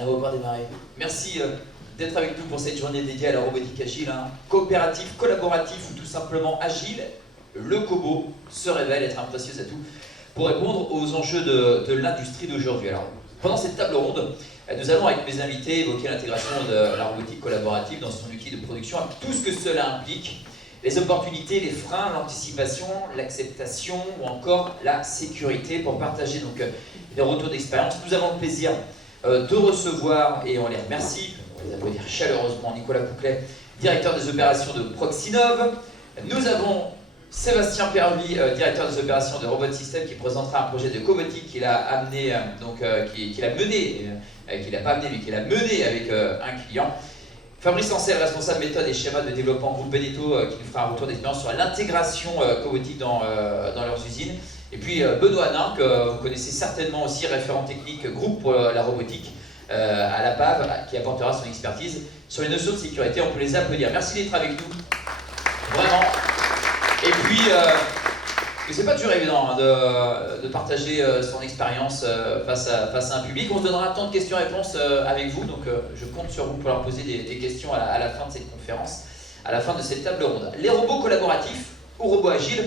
Allez, on va pouvoir démarrer. Merci d'être avec nous pour cette journée dédiée à la robotique agile, coopératif, collaboratif ou tout simplement agile. Le Kobo se révèle être un précieux atout pour répondre aux enjeux de l'industrie d'aujourd'hui. Alors, pendant cette table ronde, nous allons avec mes invités évoquer l'intégration de la robotique collaborative dans son outil de production, avec tout ce que cela implique, les opportunités, les freins, l'anticipation, l'acceptation ou encore la sécurité. Pour partager donc des retours d'expérience, nous avons le plaisir de recevoir, et on les remercie, on les applaudir chaleureusement, Nicolas Pouclet, directeur des opérations de Proxinov. Nous avons Sébastien Pervy, directeur des opérations de Robot System, qui présentera un projet de cobotique qu'il a amené, qu'il a mené, qu'il n'a pas amené, mais qu'il a mené avec un client. Fabrice Ancel, responsable méthode et schéma de développement groupe Beneteau, qui nous fera un retour d'expérience sur l'intégration cobotique dans leurs usines. Et puis Benoît Nain, que vous connaissez certainement aussi, référent technique groupe pour la robotique à la PAV, qui apportera son expertise sur les notions de sécurité. On peut les applaudir. Merci d'être avec nous. Vraiment. Et puis, c'est pas toujours évident de partager son expérience face à un public. On se donnera un temps de questions-réponses avec vous, donc je compte sur vous pour leur poser des questions à la fin de cette conférence, à la fin de cette table ronde. Les robots collaboratifs ou robots agiles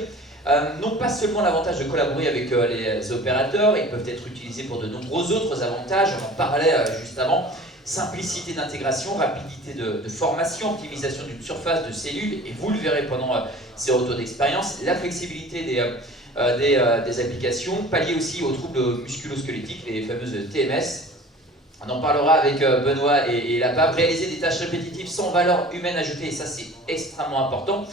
n'ont pas seulement l'avantage de collaborer avec les opérateurs, ils peuvent être utilisés pour de nombreux autres avantages, on en parlait juste avant. Simplicité d'intégration, rapidité de formation, optimisation d'une surface de cellules, et vous le verrez pendant ces retours d'expérience, la flexibilité des applications, pallier aussi aux troubles musculo-squelettiques, les fameuses TMS. On en parlera avec Benoît et la PAV. Réaliser des tâches répétitives sans valeur humaine ajoutée, et ça c'est extrêmement important.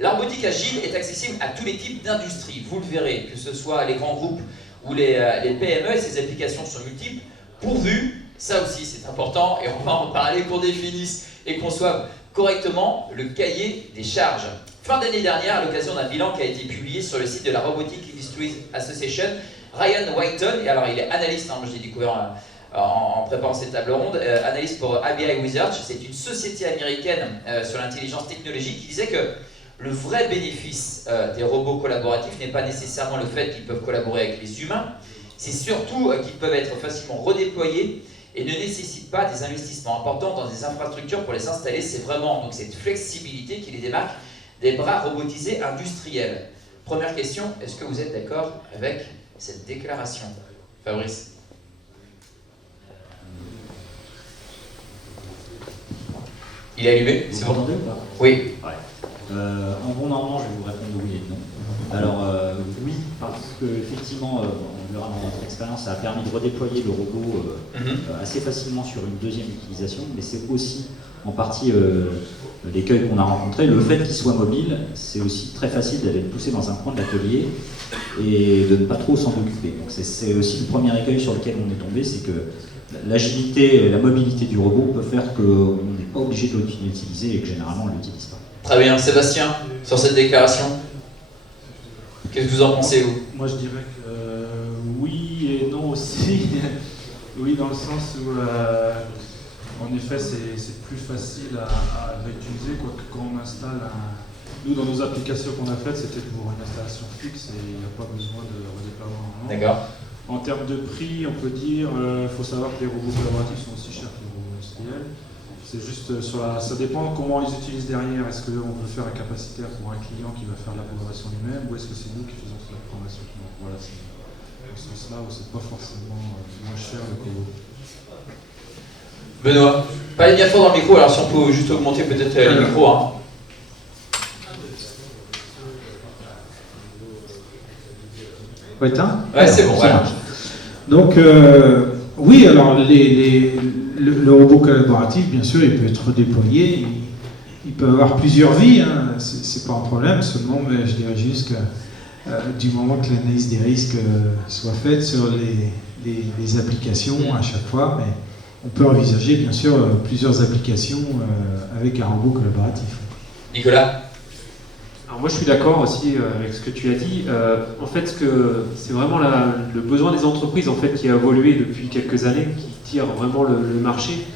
La robotique agile est accessible à tous les types d'industries, vous le verrez, que ce soit les grands groupes ou les PME, et ces applications sont multiples, pourvu, ça aussi c'est important, et on va en parler, qu'on définisse et conçoive correctement le cahier des charges. Fin d'année dernière, à l'occasion d'un bilan qui a été publié sur le site de la Robotic Industries Association, Ryan Whiteton, et alors il est analyste, moi je l'ai découvert en préparant cette table ronde, analyste pour ABI Research, c'est une société américaine sur l'intelligence technologique, qui disait que le vrai bénéfice des robots collaboratifs n'est pas nécessairement le fait qu'ils peuvent collaborer avec les humains, c'est surtout qu'ils peuvent être facilement redéployés et ne nécessitent pas des investissements importants dans des infrastructures pour les installer. C'est vraiment donc cette flexibilité qui les démarque des bras robotisés industriels. Première question, est-ce que vous êtes d'accord avec cette déclaration? Fabrice? Il est allumé? C'est bon? Oui. Ouais. En bon normand, je vais vous répondre oui et non. Alors oui, parce qu'effectivement, on verra dans notre expérience, ça a permis de redéployer le robot assez facilement sur une deuxième utilisation, mais c'est aussi en partie l'écueil qu'on a rencontré. Le fait qu'il soit mobile, c'est aussi très facile d'aller le pousser dans un coin de l'atelier et de ne pas trop s'en occuper. Donc c'est aussi le premier écueil sur lequel on est tombé, c'est que l'agilité, la mobilité du robot peut faire qu'on n'est pas obligé de l'utiliser et que généralement on ne l'utilise pas. Très bien. Sébastien, sur cette déclaration, qu'est-ce que vous en pensez, vous? Moi, je dirais que oui et non aussi. Oui, dans le sens où, en effet, c'est plus facile à réutiliser, quoique quand on installe Nous, dans nos applications qu'on a faites, c'était pour une installation fixe et il n'y a pas besoin de redéploiement. D'accord. En termes de prix, on peut dire, faut savoir que les robots collaboratifs sont aussi chers que les robots industriels. C'est juste ça dépend comment ils utilisent derrière. Est-ce qu'on veut faire un capacitaire pour un client qui va faire la programmation lui-même, ou est-ce que c'est nous qui faisons la programmation? Voilà, c'est dans ce sens-là où c'est pas forcément moins cher le Kobo. Benoît, parlez bien fort dans le micro, alors si on peut juste augmenter peut-être le micro. Ouais, ouais, c'est bon, voilà. Donc, oui, alors le robot collaboratif, bien sûr, il peut être déployé, il peut avoir plusieurs vies, hein, c'est pas un problème, seulement, mais je dirais juste que du moment que l'analyse des risques soit faite sur les applications à chaque fois, mais on peut envisager, bien sûr, plusieurs applications avec un robot collaboratif. Nicolas? Alors moi je suis d'accord aussi avec ce que tu as dit. En fait, c'est vraiment le besoin des entreprises en fait, qui a évolué depuis quelques années, qui tire vraiment le marché.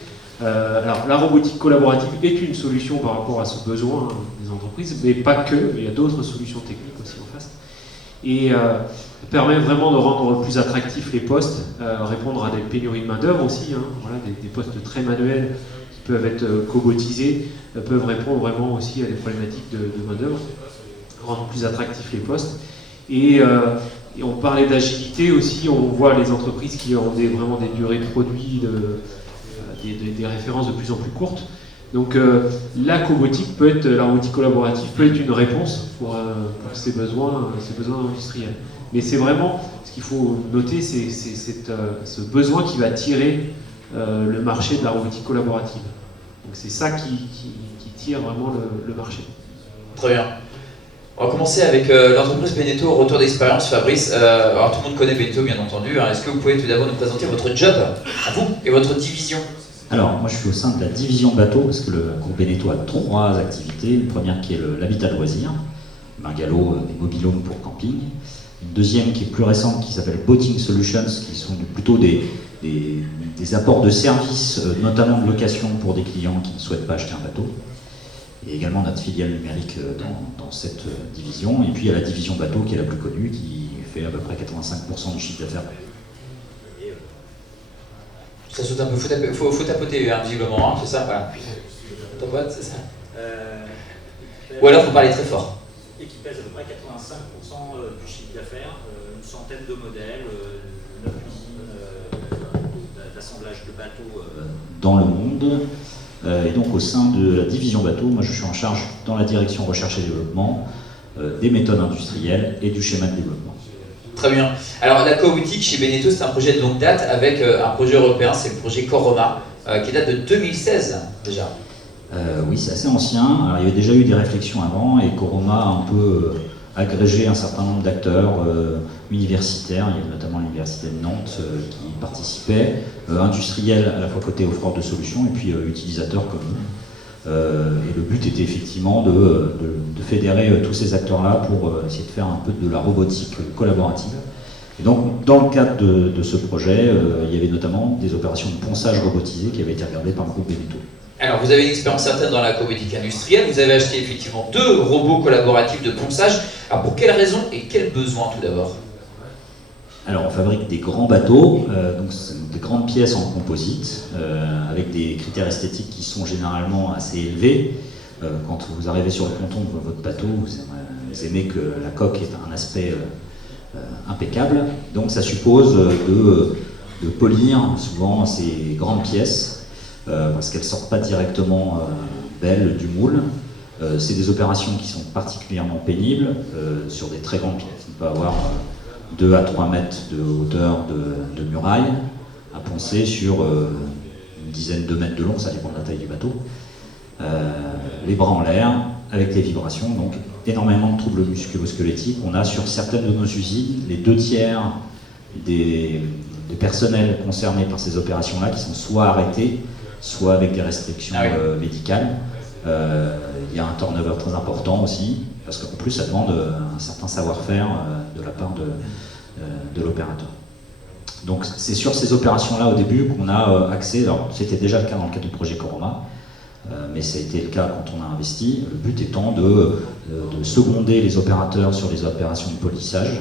Alors la robotique collaborative est une solution par rapport à ce besoin des entreprises, mais pas que, il y a d'autres solutions techniques aussi en face. Et permet vraiment de rendre plus attractifs les postes, répondre à des pénuries de main-d'œuvre aussi, hein, voilà, des postes très manuels qui peuvent être cobotisés, peuvent répondre vraiment aussi à des problématiques de main-d'œuvre, rendre plus attractifs les postes. Et on parlait d'agilité aussi, on voit les entreprises qui ont vraiment des durées de produits, des références de plus en plus courtes. Donc la robotique collaborative peut être une réponse pour ces besoins industriels. Mais c'est vraiment, ce qu'il faut noter, c'est ce besoin qui va tirer le marché de la robotique collaborative. Donc c'est ça qui tire vraiment le marché. Très bien. On va commencer avec l'entreprise Beneteau, retour d'expérience, Fabrice. Alors tout le monde connaît Beneteau, bien entendu. Est-ce que vous pouvez tout d'abord nous présenter votre job, à vous, et votre division? Alors, moi je suis au sein de la division bateau, parce que le groupe Beneteau a 3 activités. Une première qui est l'habitat de loisirs, bungalow, des mobil-homes pour camping. Une deuxième qui est plus récente, qui s'appelle Boating Solutions, qui sont plutôt des apports de services, notamment de location pour des clients qui ne souhaitent pas acheter un bateau. Et également notre filiale numérique dans cette division. Et puis il y a la division bateau qui est la plus connue, qui fait à peu près 85% du chiffre d'affaires. Ça saute un peu, faut tapoter visiblement, hein, c'est ça, voilà. Tapote, c'est ça. Ou alors faut parler très fort. Et qui pèse à peu près 85% du chiffre d'affaires, une centaine de modèles, 9 usines d'assemblage de bateaux. Dans le monde. Et donc au sein de la division bateau, moi je suis en charge dans la direction recherche et développement, des méthodes industrielles et du schéma de développement. Très bien. Alors la cobotique chez Beneteau, c'est un projet de longue date avec un projet européen, c'est le projet Coroma, qui date de 2016 déjà. Oui, c'est assez ancien. Alors, il y avait déjà eu des réflexions avant et Coroma a un peu agrégé un certain nombre d'acteurs universitaires. Il y avait notamment l'université de Nantes qui participait, industriels à la fois côté offreur de solutions et puis utilisateurs comme nous. Et le but était effectivement de fédérer tous ces acteurs-là pour essayer de faire un peu de la robotique collaborative. Et donc, dans le cadre de ce projet, il y avait notamment des opérations de ponçage robotisé qui avaient été regardées par le groupe Beneteau. Alors, vous avez une expérience certaine dans la cobotique industrielle, vous avez acheté effectivement 2 robots collaboratifs de ponçage. Alors, pour quelles raisons et quels besoins tout d'abord? Alors, on fabrique des grands bateaux, donc des grandes pièces en composite, avec des critères esthétiques qui sont généralement assez élevés. Quand vous arrivez sur le ponton de votre bateau, vous aimez que la coque ait un aspect impeccable. Donc, ça suppose de polir souvent ces grandes pièces, parce qu'elles ne sortent pas directement belles du moule. C'est des opérations qui sont particulièrement pénibles sur des très grandes pièces. On peut avoir 2 à 3 mètres de hauteur de muraille à poncer sur une dizaine de mètres de long, ça dépend de la taille du bateau. Les bras en l'air, avec les vibrations, donc énormément de troubles musculo-squelettiques. On a sur certaines de nos usines les 2 tiers des personnels concernés par ces opérations-là qui sont soit arrêtés, soit avec des restrictions médicales. Il y a un turnover très important aussi, parce qu'en plus ça demande un certain savoir-faire de la part de l'opérateur. Donc c'est sur ces opérations-là au début qu'on a accès, alors c'était déjà le cas dans le cadre du projet Coroma, mais ça a été le cas quand on a investi, le but étant de seconder les opérateurs sur les opérations de polissage,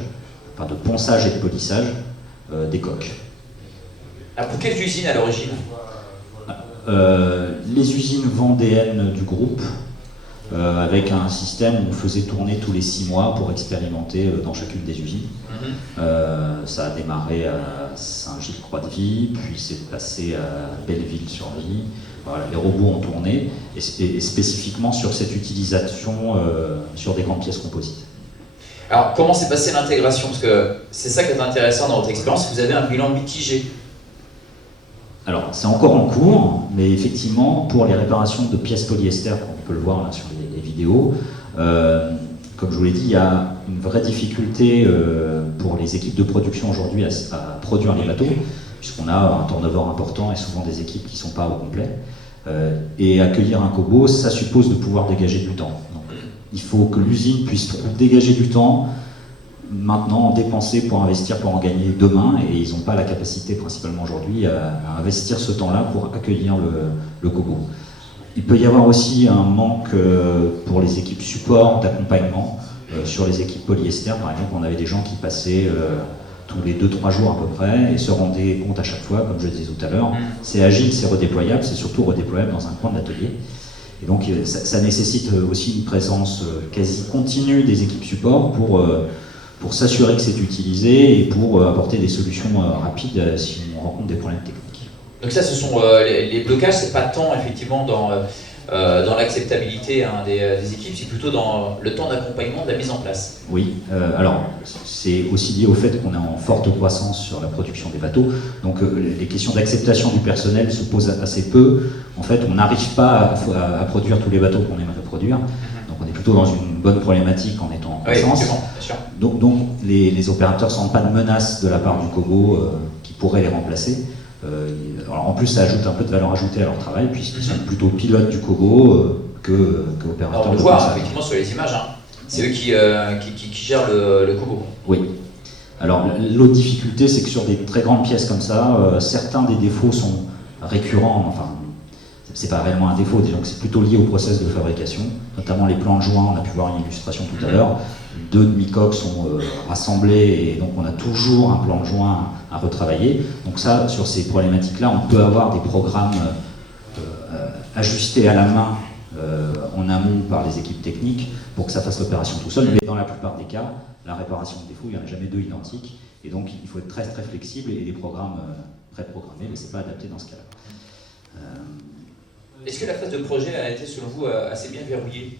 enfin de ponçage et de polissage des coques. Alors pour quelles usines à l'origine? Les usines vendéennes du groupe, avec un système où on faisait tourner tous les 6 mois pour expérimenter dans chacune des usines. Ça a démarré à Saint-Gilles-Croix-de-Vie, puis c'est passé à Belleville-sur-Vie. Voilà, les robots ont tourné, et spécifiquement sur cette utilisation sur des grandes pièces composites. Alors comment s'est passée l'intégration? Parce que c'est ça qui est intéressant dans votre expérience, vous avez un bilan mitigé. Alors, c'est encore en cours, mais effectivement, pour les réparations de pièces polyester, comme on peut le voir là sur les vidéos, comme je vous l'ai dit, il y a une vraie difficulté pour les équipes de production aujourd'hui à produire les bateaux, puisqu'on a un turnover important et souvent des équipes qui ne sont pas au complet. Et accueillir un cobo, ça suppose de pouvoir dégager du temps. Donc, il faut que l'usine puisse dégager du temps, maintenant dépenser pour investir, pour en gagner demain, et ils n'ont pas la capacité principalement aujourd'hui à investir ce temps-là pour accueillir le cobo. Il peut y avoir aussi un manque pour les équipes support d'accompagnement Sur les équipes polyester, par exemple, on avait des gens qui passaient tous les 2-3 jours à peu près et se rendaient compte à chaque fois, comme je le disais tout à l'heure, c'est agile, c'est redéployable, c'est surtout redéployable dans un coin de l'atelier. Et donc ça nécessite aussi une présence quasi continue des équipes support pour s'assurer que c'est utilisé et pour apporter des solutions rapides si on rencontre des problèmes techniques. Donc ça, ce sont les blocages, c'est pas tant effectivement dans l'acceptabilité des équipes, c'est plutôt dans le temps d'accompagnement de la mise en place. Oui, alors c'est aussi lié au fait qu'on est en forte croissance sur la production des bateaux, donc les questions d'acceptation du personnel se posent assez peu. En fait, on n'arrive pas à produire tous les bateaux qu'on aimerait produire, donc on est plutôt dans une bonne problématique en étant en croissance. Oui, bien sûr. Donc les opérateurs ne sentent pas de menace de la part du Kobo qui pourrait les remplacer. Alors en plus, ça ajoute un peu de valeur ajoutée à leur travail, puisqu'ils sont plutôt pilotes du Kobo que opérateurs. Alors on le voit effectivement sur les images, c'est eux qui gèrent le Kobo. Oui. Alors l'autre difficulté, c'est que sur des très grandes pièces comme ça, certains des défauts sont récurrents, enfin, c'est pas réellement un défaut, disons que c'est plutôt lié au process de fabrication, notamment les plans de joint, on a pu voir une illustration tout à l'heure, 2 demi-coques sont rassemblés et donc on a toujours un plan de joint à retravailler. Donc ça, sur ces problématiques-là, on peut avoir des programmes ajustés à la main en amont par les équipes techniques pour que ça fasse l'opération tout seul, mais dans la plupart des cas, la réparation de défauts, il n'y en a jamais 2 identiques, et donc il faut être très très flexible et des programmes préprogrammés, mais c'est pas adapté dans ce cas-là. Est-ce que la phase de projet a été, selon vous, assez bien verrouillée ?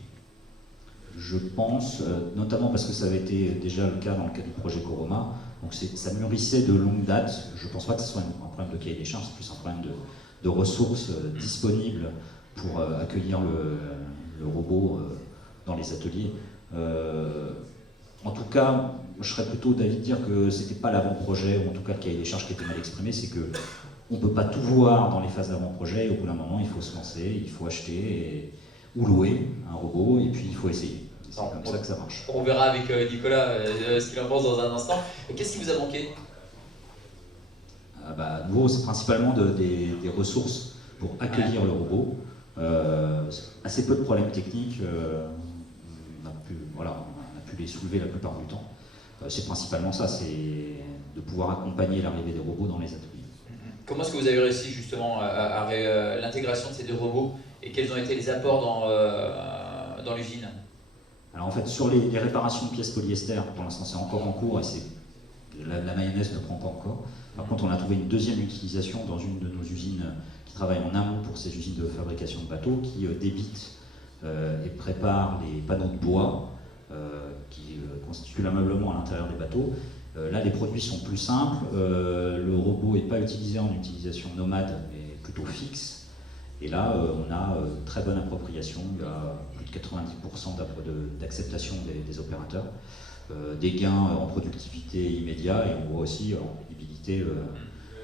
Je pense, notamment parce que ça avait été déjà le cas dans le cas du projet Coroma, donc ça mûrissait de longue date. Je ne pense pas que ce soit un problème de cahier des charges, c'est plus un problème de ressources disponibles pour accueillir le robot dans les ateliers. En tout cas, je serais plutôt d'avis de dire que ce n'était pas l'avant-projet, ou en tout cas le cahier des charges qui était mal exprimé, c'est que on ne peut pas tout voir dans les phases d'avant-projet, et au bout d'un moment, il faut se lancer, il faut acheter ou louer un robot, et puis il faut essayer. C'est comme ça que ça marche. On verra avec Nicolas ce qu'il en pense dans un instant. Qu'est-ce qui vous a manqué ? À nouveau, c'est principalement des ressources pour accueillir le robot. Assez peu de problèmes techniques, on a pu les soulever la plupart du temps. C'est principalement ça, c'est de pouvoir accompagner l'arrivée des robots dans les ateliers. Comment est-ce que vous avez réussi justement à l'intégration de ces 2 robots et quels ont été les apports dans l'usine ? Alors en fait, sur les réparations de pièces polyester, pour l'instant c'est encore en cours et la mayonnaise ne prend pas encore. Par contre, on a trouvé une deuxième utilisation dans une de nos usines qui travaille en amont pour ces usines de fabrication de bateaux, qui débite et prépare les panneaux de bois qui constituent l'ameublement à l'intérieur des bateaux. Là, les produits sont plus simples. Le robot n'est pas utilisé en utilisation nomade, mais plutôt fixe. Et là, on a très bonne appropriation. Il y a plus de 90% d'acceptation des opérateurs. Des gains en productivité immédiat, et on voit aussi en pénibilité,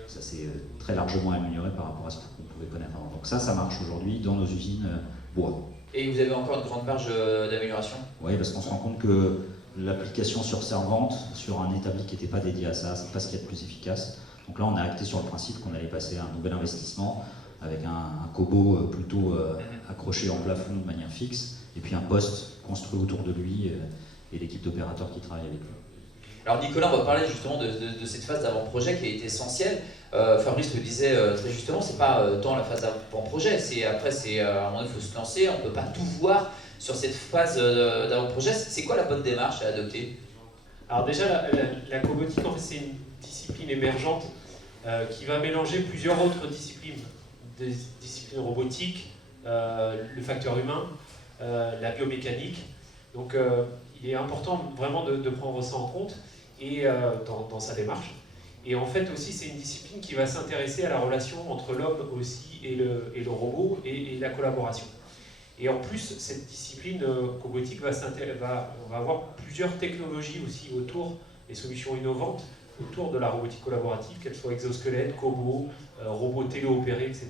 ça s'est très largement amélioré par rapport à ce qu'on pouvait connaître avant. Donc ça marche aujourd'hui dans nos usines bois. Et vous avez encore une grande marge d'amélioration ? Oui, parce qu'on se rend compte que l'application surservante sur un établi qui n'était pas dédié à ça, c'est pas ce qu'il y a de plus efficace. Donc là, on a acté sur le principe qu'on allait passer à un nouvel investissement avec un Kobo plutôt accroché en plafond de manière fixe, et puis un poste construit autour de lui et l'équipe d'opérateurs qui travaille avec lui. Alors Nicolas, on va parler justement de cette phase d'avant-projet qui a été essentielle. Fabrice le disait très justement, c'est pas tant la phase d'avant-projet, après à un moment il faut se lancer, on ne peut pas tout voir sur cette phase d'avant-projet. C'est quoi la bonne démarche à adopter ? Alors déjà, la cobotique, en fait, c'est une discipline émergente qui va mélanger plusieurs autres disciplines. Des disciplines robotiques, le facteur humain, la biomécanique. Donc il est important vraiment de prendre ça en compte et dans sa démarche. Et en fait aussi, c'est une discipline qui va s'intéresser à la relation entre l'homme aussi et le robot et la collaboration. Et en plus, cette discipline cobotique on va avoir plusieurs technologies aussi autour, des solutions innovantes autour de la robotique collaborative, qu'elles soient exosquelettes, cobots, robots téléopérés, etc.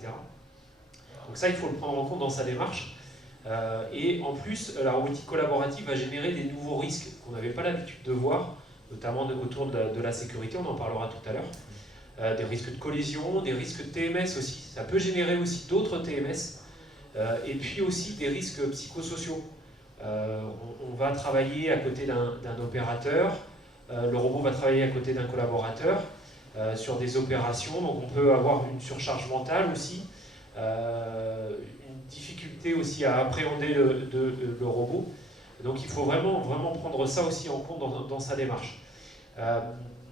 Donc ça, il faut le prendre en compte dans sa démarche. Et en plus, la robotique collaborative va générer des nouveaux risques qu'on n'avait pas l'habitude de voir, notamment autour de la sécurité, on en parlera tout à l'heure. Des risques de collision, des risques de TMS aussi. Ça peut générer aussi d'autres TMS. Et puis aussi des risques psychosociaux. On va travailler à côté d'un opérateur, le robot va travailler à côté d'un collaborateur sur des opérations, donc on peut avoir une surcharge mentale aussi, une difficulté aussi à appréhender le robot. Donc il faut vraiment prendre ça aussi en compte dans sa démarche.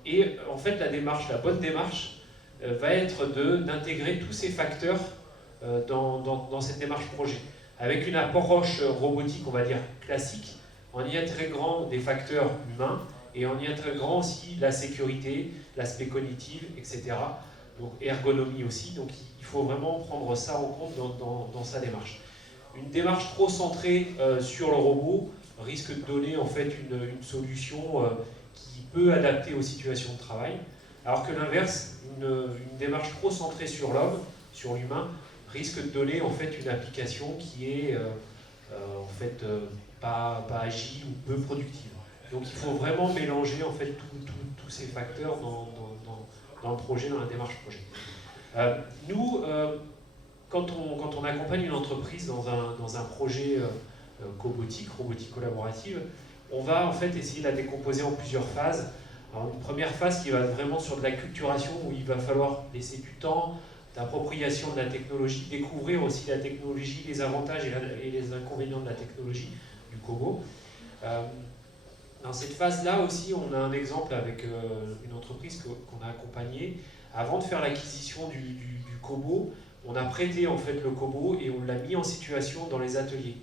Et en fait la bonne démarche va être d'intégrer tous ces facteurs dans cette démarche projet, avec une approche robotique, on va dire, classique, en y intégrant des facteurs humains et en y intégrant aussi la sécurité, l'aspect cognitif, etc. Donc ergonomie aussi, donc il faut vraiment prendre ça en compte dans sa démarche. Une démarche trop centrée sur le robot risque de donner en fait une solution qui peut adapter aux situations de travail, alors que l'inverse, une démarche trop centrée sur l'homme, sur l'humain, risque de donner en fait une application qui est en fait pas agile ou peu productive. Donc il faut vraiment mélanger en fait tous ces facteurs dans le projet, dans la démarche projet. Nous, quand on accompagne une entreprise dans un projet robotique collaborative, on va en fait essayer de la décomposer en plusieurs phases. Alors, une première phase qui va être vraiment sur de l'acculturation, où il va falloir laisser du temps d'appropriation de la technologie, découvrir aussi la technologie, les avantages et les inconvénients de la technologie, du Cobo. Dans cette phase-là aussi, on a un exemple avec une entreprise qu'on a accompagnée. Avant de faire l'acquisition du Cobo, on a prêté en fait le Cobo et on l'a mis en situation dans les ateliers.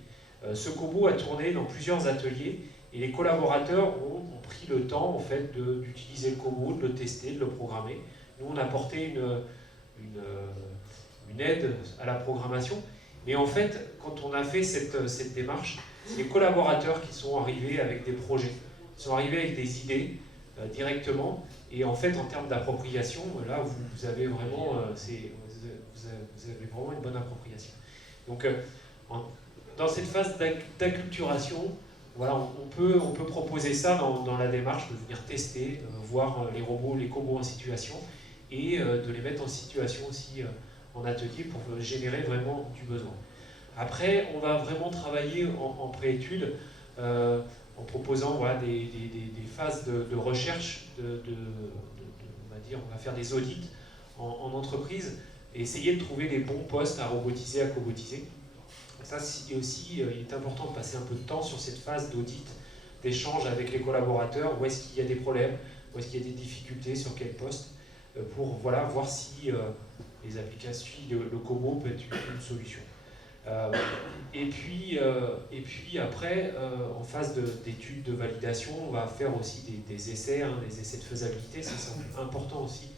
Ce Cobo a tourné dans plusieurs ateliers et les collaborateurs ont pris le temps en fait d'utiliser le Cobo, de le tester, de le programmer. Nous, on a apporté une aide à la programmation. Mais en fait, quand on a fait cette démarche, c'est les collaborateurs qui sont arrivés avec des projets, ils sont arrivés avec des idées directement. Et en fait, en termes d'appropriation, là, vous avez vraiment, vous avez vraiment une bonne appropriation. Donc, dans cette phase d'acculturation, voilà, on peut proposer ça dans la démarche de venir tester, voir les robots, les combos en situation, et de les mettre en situation aussi en atelier pour générer vraiment du besoin. Après, on va vraiment travailler en préétude en proposant voilà, des phases de recherche, on va dire, on va faire des audits en entreprise et essayer de trouver les bons postes à robotiser, à cobotiser. Ça aussi, il est important de passer un peu de temps sur cette phase d'audit, d'échange avec les collaborateurs, où est-ce qu'il y a des problèmes, où est-ce qu'il y a des difficultés, sur quel poste, pour voilà, voir si les applications, le Cobo peut être une solution. Et puis après, en phase d'études de validation, on va faire aussi des essais, des essais de faisabilité. C'est important aussi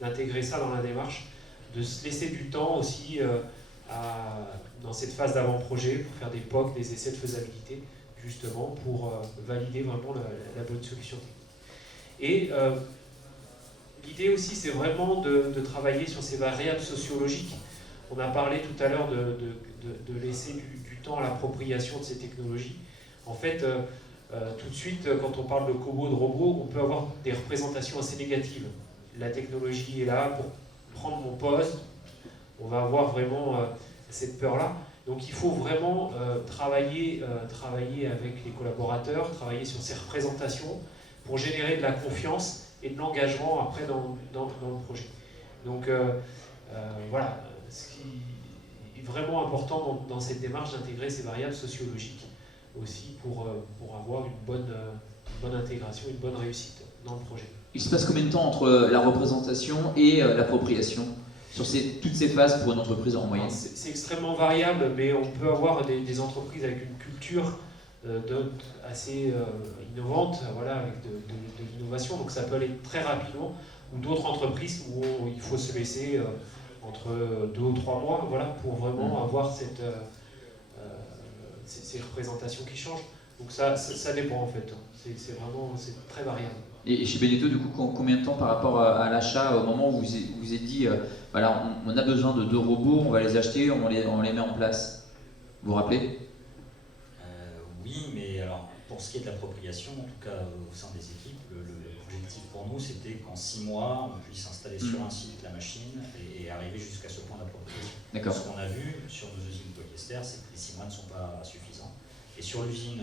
d'intégrer ça dans la démarche, de se laisser du temps aussi dans cette phase d'avant-projet pour faire des POC, des essais de faisabilité, justement pour valider vraiment la bonne solution technique. Et l'idée aussi, c'est vraiment de travailler sur ces variables sociologiques. On a parlé tout à l'heure de laisser du temps à l'appropriation de ces technologies. En fait, tout de suite, quand on parle de cobo, de robot, on peut avoir des représentations assez négatives. La technologie est là pour prendre mon poste. On va avoir vraiment cette peur-là. Donc il faut vraiment travailler avec les collaborateurs, travailler sur ces représentations pour générer de la confiance et de l'engagement après dans le projet. Donc voilà, ce qui est vraiment important dans cette démarche d'intégrer ces variables sociologiques aussi pour avoir une bonne intégration, une bonne réussite dans le projet. Il se passe combien de temps entre la représentation et l'appropriation sur toutes ces phases pour une entreprise en moyenne? C'est extrêmement variable, mais on peut avoir des entreprises avec une culture assez innovante, voilà, avec de l'innovation, donc ça peut aller très rapidement, ou d'autres entreprises où il faut se laisser entre 2 ou 3 mois, voilà, pour vraiment avoir ces représentations qui changent. Donc ça dépend en fait, c'est très variable. Et chez Beneteau, du coup, combien de temps par rapport à l'achat, au moment où vous vous êtes dit, voilà, on a besoin de 2 robots, on va les acheter, on les met en place? Vous vous rappelez? Oui, mais alors, pour ce qui est de l'appropriation, en tout cas au sein des équipes, l'objectif pour nous, c'était qu'en 6 mois, on puisse installer sur un site la machine et arriver jusqu'à ce point d'appropriation. D'accord. Ce qu'on a vu sur nos usines polyester, c'est que les 6 mois ne sont pas suffisants. Et sur l'usine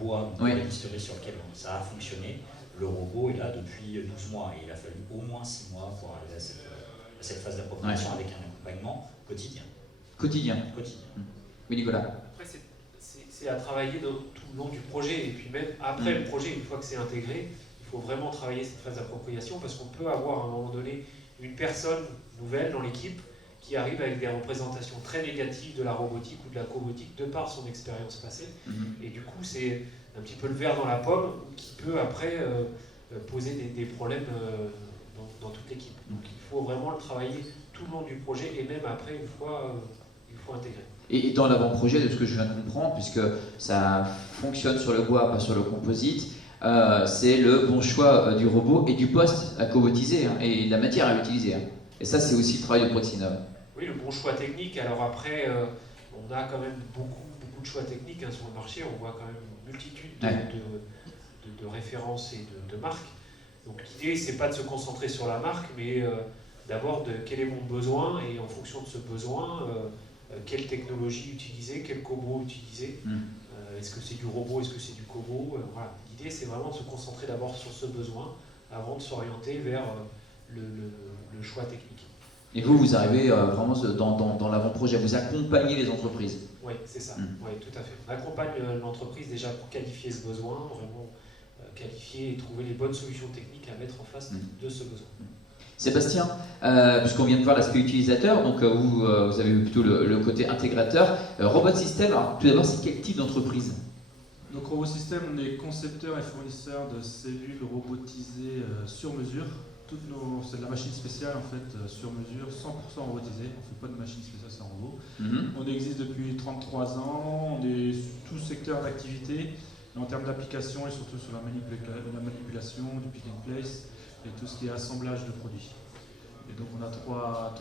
bois, Oui. la distillerie sur laquelle ça a fonctionné, le robot est là depuis 12 mois et il a fallu au moins 6 mois pour arriver à cette phase d'appropriation avec un accompagnement quotidien. Quotidien. Oui, Nicolas. Après, c'est à travailler tout le long du projet, et puis même après le projet, une fois que c'est intégré, il faut vraiment travailler cette phase d'appropriation, parce qu'on peut avoir à un moment donné une personne nouvelle dans l'équipe qui arrive avec des représentations très négatives de la robotique ou de la cobotique de par son expérience passée. Et du coup, c'est un petit peu le verre dans la pomme qui peut après poser des problèmes dans toute l'équipe. Donc il faut vraiment le travailler tout le long du projet, et même après, une fois intégré. Et dans l'avant-projet, de ce que je viens de comprendre, puisque ça fonctionne sur le bois, pas sur le composite, c'est le bon choix du robot et du poste à cobotiser et de la matière à utiliser. Et ça, c'est aussi le travail de Proxinov. Oui, le bon choix technique. Alors après, on a quand même beaucoup de choix techniques sur le marché. On voit quand même une multitude de références et de marques. Donc l'idée, c'est pas de se concentrer sur la marque, mais d'abord de quel est mon besoin, et en fonction de ce besoin, quelle technologie utiliser, quel cobo utiliser. Est-ce que c'est du robot, est-ce que c'est du cobo, voilà. L'idée, c'est vraiment de se concentrer d'abord sur ce besoin avant de s'orienter vers le choix technique. Et vous arrivez vraiment dans l'avant-projet, vous accompagnez les entreprises. Oui, c'est ça. Oui, tout à fait. On accompagne l'entreprise déjà pour qualifier ce besoin, vraiment qualifier et trouver les bonnes solutions techniques à mettre en face de ce besoin. Sébastien, puisqu'on vient de voir l'aspect utilisateur, donc vous avez vu plutôt le côté intégrateur. Robot System, alors, tout d'abord, c'est quel type d'entreprise? Donc Robot System, on est concepteur et fournisseur de cellules robotisées sur mesure. C'est de la machine spéciale en fait, sur mesure, 100% robotisée. On ne fait pas de machine spéciale sans robot. On existe depuis 33 ans, on est sur tout secteur d'activité, en termes d'application et surtout sur la manipulation, du pick and place et tout ce qui est assemblage de produits. Et donc on a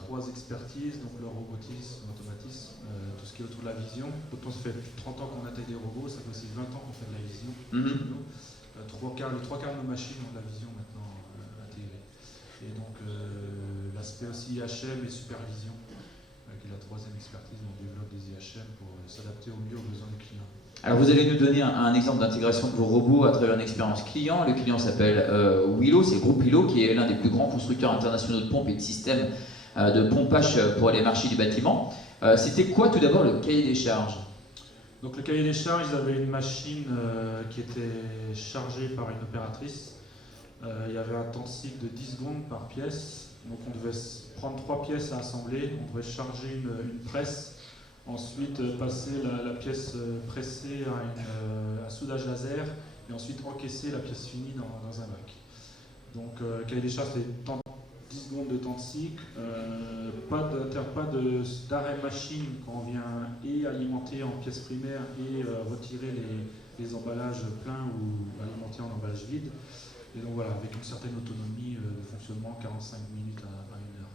trois expertises, donc le robotisme, l'automatisme, tout ce qui est autour de la vision. Autant ça fait plus de 30 ans qu'on intègre des robots, ça fait aussi 20 ans qu'on fait de la vision. Les trois quarts de nos machines ont de la vision maintenant intégrée. Et donc l'aspect aussi IHM et supervision, qui est la troisième expertise, on développe des IHM pour s'adapter au mieux aux besoins du client. Alors vous allez nous donner un exemple d'intégration de vos robots à travers une expérience client. Le client s'appelle Willow, c'est le groupe Willow qui est l'un des plus grands constructeurs internationaux de pompes et de systèmes de pompage pour les marchés du bâtiment. C'était quoi tout d'abord le cahier des charges? Donc le cahier des charges, ils avaient une machine qui était chargée par une opératrice. Il y avait un temps de cycle de 10 secondes par pièce. Donc on devait prendre 3 pièces à assembler, on devait charger une presse. Ensuite, passer la pièce pressée à un soudage laser, et ensuite encaisser la pièce finie dans un bac. Donc, cahier des charges, c'est 10 secondes de temps de cycle, pas d'arrêt machine quand on vient et alimenter en pièces primaires et retirer les emballages pleins ou alimenter en emballage vide. Et donc voilà, avec une certaine autonomie de fonctionnement, 45 minutes à 1 heure.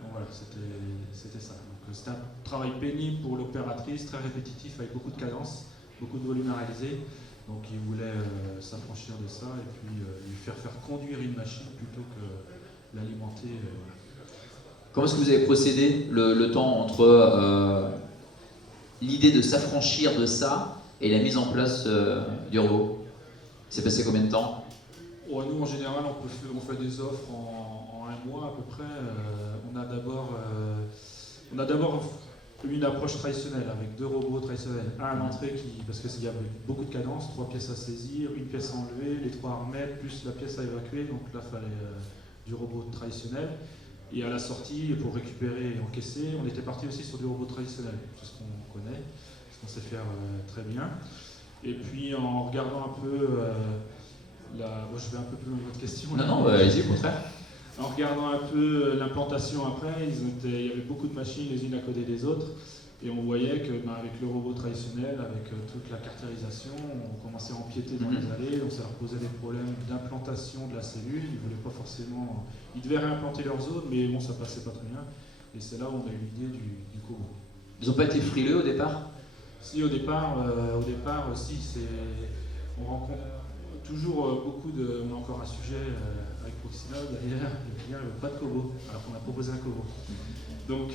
Donc voilà, c'était ça. C'était un travail pénible pour l'opératrice, très répétitif, avec beaucoup de cadence, beaucoup de volume à réaliser. Donc il voulait s'affranchir de ça et puis lui faire conduire une machine plutôt que l'alimenter. Comment est-ce que vous avez procédé le temps entre l'idée de s'affranchir de ça et la mise en place du robot? C'est passé combien de temps? Nous, en général, on fait des offres en 1 mois à peu près. On a d'abord une approche traditionnelle avec 2 robots traditionnels. Un à l'entrée parce qu'il y avait beaucoup de cadence, 3 pièces à saisir, une pièce à enlever, les 3 à remettre, plus la pièce à évacuer. Donc là, il fallait du robot traditionnel. Et à la sortie, pour récupérer et encaisser, on était parti aussi sur du robot traditionnel. C'est ce qu'on connaît, ce qu'on sait faire très bien. Et puis en regardant un peu moi, je vais un peu plus loin de votre question. Non, allez-y, au contraire. En regardant un peu l'implantation après, il y avait beaucoup de machines les unes à côté des autres, et on voyait que avec le robot traditionnel, avec toute la caractérisation, on commençait à empiéter dans les allées, donc ça leur posait des problèmes d'implantation de la cellule. Ils voulaient pas forcément, ils devaient réimplanter leur zone, mais bon, ça passait pas très bien. Et c'est là où on a eu l'idée du cobo. Ils n'ont pas été frileux au départ? Si, au départ, si, on rencontre toujours beaucoup de... On a encore un sujet avec Proxinode d'ailleurs, le client ne veut pas de Kobo, alors qu'on a proposé un Kobo. Donc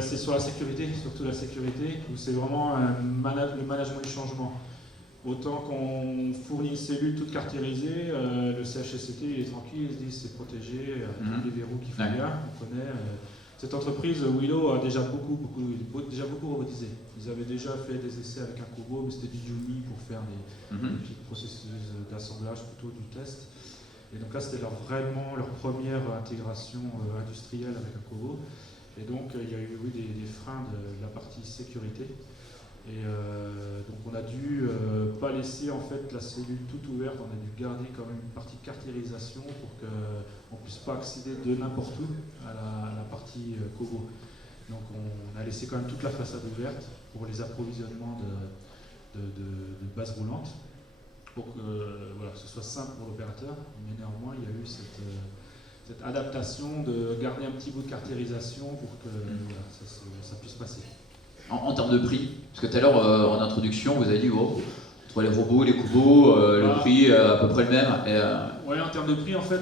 c'est sur la sécurité, surtout la sécurité, où c'est vraiment le management du changement. Autant qu'on fournit une cellule toute caractérisée, le CHSCT il est tranquille, il se dit c'est protégé, tous les verrous qu'il faut bien, on connaît. Cette entreprise, Willow, a déjà beaucoup robotisé. Ils avaient déjà fait des essais avec un Kobo, mais c'était du Yumi pour faire des petits processus d'assemblage plutôt du test. Et donc là, c'était vraiment leur première intégration industrielle avec un Kobo. Et donc, il y a eu des freins de la partie sécurité. Et donc, on a dû pas laisser en fait la cellule toute ouverte. On a dû garder quand même une partie caractérisation pour qu'on ne puisse pas accéder de n'importe où à la partie Kobo. Donc, on a laissé quand même toute la façade ouverte pour les approvisionnements de bases roulantes, pour que ce soit simple pour l'opérateur. Mais néanmoins, il y a eu cette adaptation de garder un petit bout de caractérisation pour que ça puisse passer. En termes de prix, parce que tout à l'heure en introduction vous avez dit entre les robots, les Kobo, le prix à peu près le même. Oui, en termes de prix, en fait,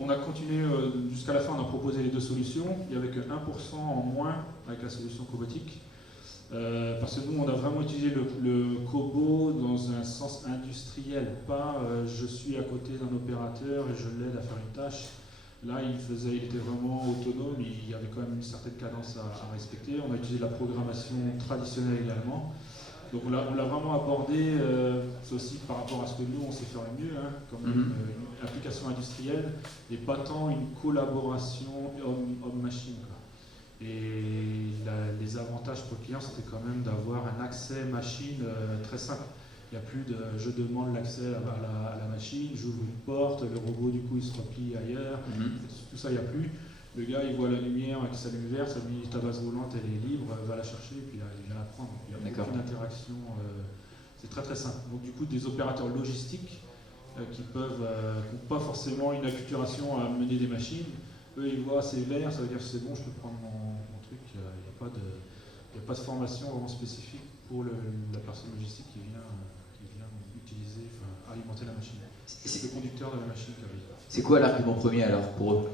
on a continué jusqu'à la fin, on a proposé les deux solutions. Il n'y avait que 1% en moins avec la solution cobotique. Parce que nous, on a vraiment utilisé le Kobo dans un sens industriel, pas je suis à côté d'un opérateur et je l'aide à faire une tâche. Là, il était vraiment autonome, il y avait quand même une certaine cadence à respecter. On a utilisé la programmation traditionnelle également. Donc on l'a vraiment abordé, c'est aussi par rapport à ce que nous, on sait faire le mieux, comme une application industrielle, et pas tant une collaboration homme-machine. Et les avantages pour le client, c'était quand même d'avoir un accès machine très simple. Il n'y a plus de je demande l'accès à la machine, j'ouvre une porte, le robot du coup il se replie ailleurs, tout ça il n'y a plus. Le gars il voit la lumière qui s'allume vert, ça lui dit ta base roulante elle est libre, va la chercher et puis il vient la prendre. Il n'y a aucune interaction, c'est très très simple. Donc du coup des opérateurs logistiques qui n'ont pas forcément une acculturation à mener des machines, eux ils voient c'est vert, ça veut dire que c'est bon, je peux prendre mon truc, il n'y a pas de formation vraiment spécifique pour la personne logistique qui vient utiliser, alimenter la machine. C'est le conducteur de la machine qui avait. C'est quoi l'argument premier alors pour eux?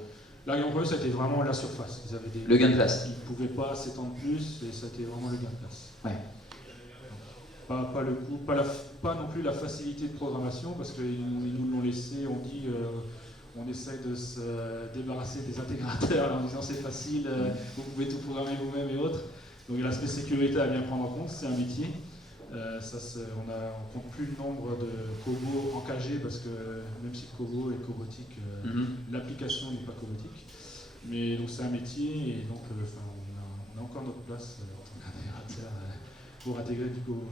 L'argument premier, c'était vraiment la surface. Ils avaient le gain de place. Ils ne pouvaient pas s'étendre plus et c'était vraiment le gain de place. Ouais. Pas le coût, pas non plus la facilité de programmation parce qu'ils nous l'ont laissé, on dit on essaye de se débarrasser des intégrateurs en disant c'est facile, vous pouvez tout programmer vous-même et autres. Donc l'aspect sécurité à bien prendre en compte, c'est un métier. On ne compte plus le nombre de Kobo encagés parce que même si le Kobo est cobotique, l'application n'est pas cobotique. Mais donc c'est un métier et donc on a encore notre place en tant qu'intégrateur pour intégrer du Kobo.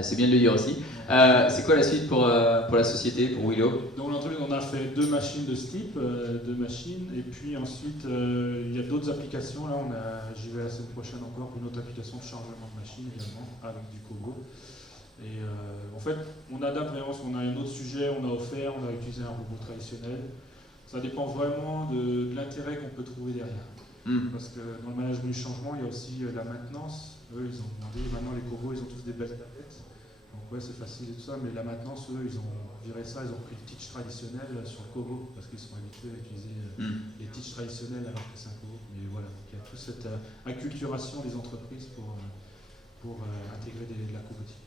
C'est bien de le dire aussi. C'est quoi la suite pour la société, pour Willow? Donc on a fait 2 machines de ce type, 2 machines, et puis ensuite il y a d'autres applications. Là, j'y vais la semaine prochaine encore pour une autre application de chargement de machine également avec du Kobo. Et en fait, on adapte vraiment, parce qu'on a un autre sujet, on a offert, on a utilisé un robot traditionnel. Ça dépend vraiment de l'intérêt qu'on peut trouver derrière. Parce que dans le management du changement, il y a aussi la maintenance. Eux, ils ont demandé, maintenant les Kobo, ils ont tous des belles tablettes. Donc ouais, c'est facile et tout ça, mais la maintenance, eux, ils ont viré ça, ils ont pris le teach traditionnel sur le Kobo, parce qu'ils sont habitués à utiliser les teach traditionnels alors que c'est un Kobo. Mais voilà, donc il y a toute cette acculturation des entreprises pour intégrer de la cobotique.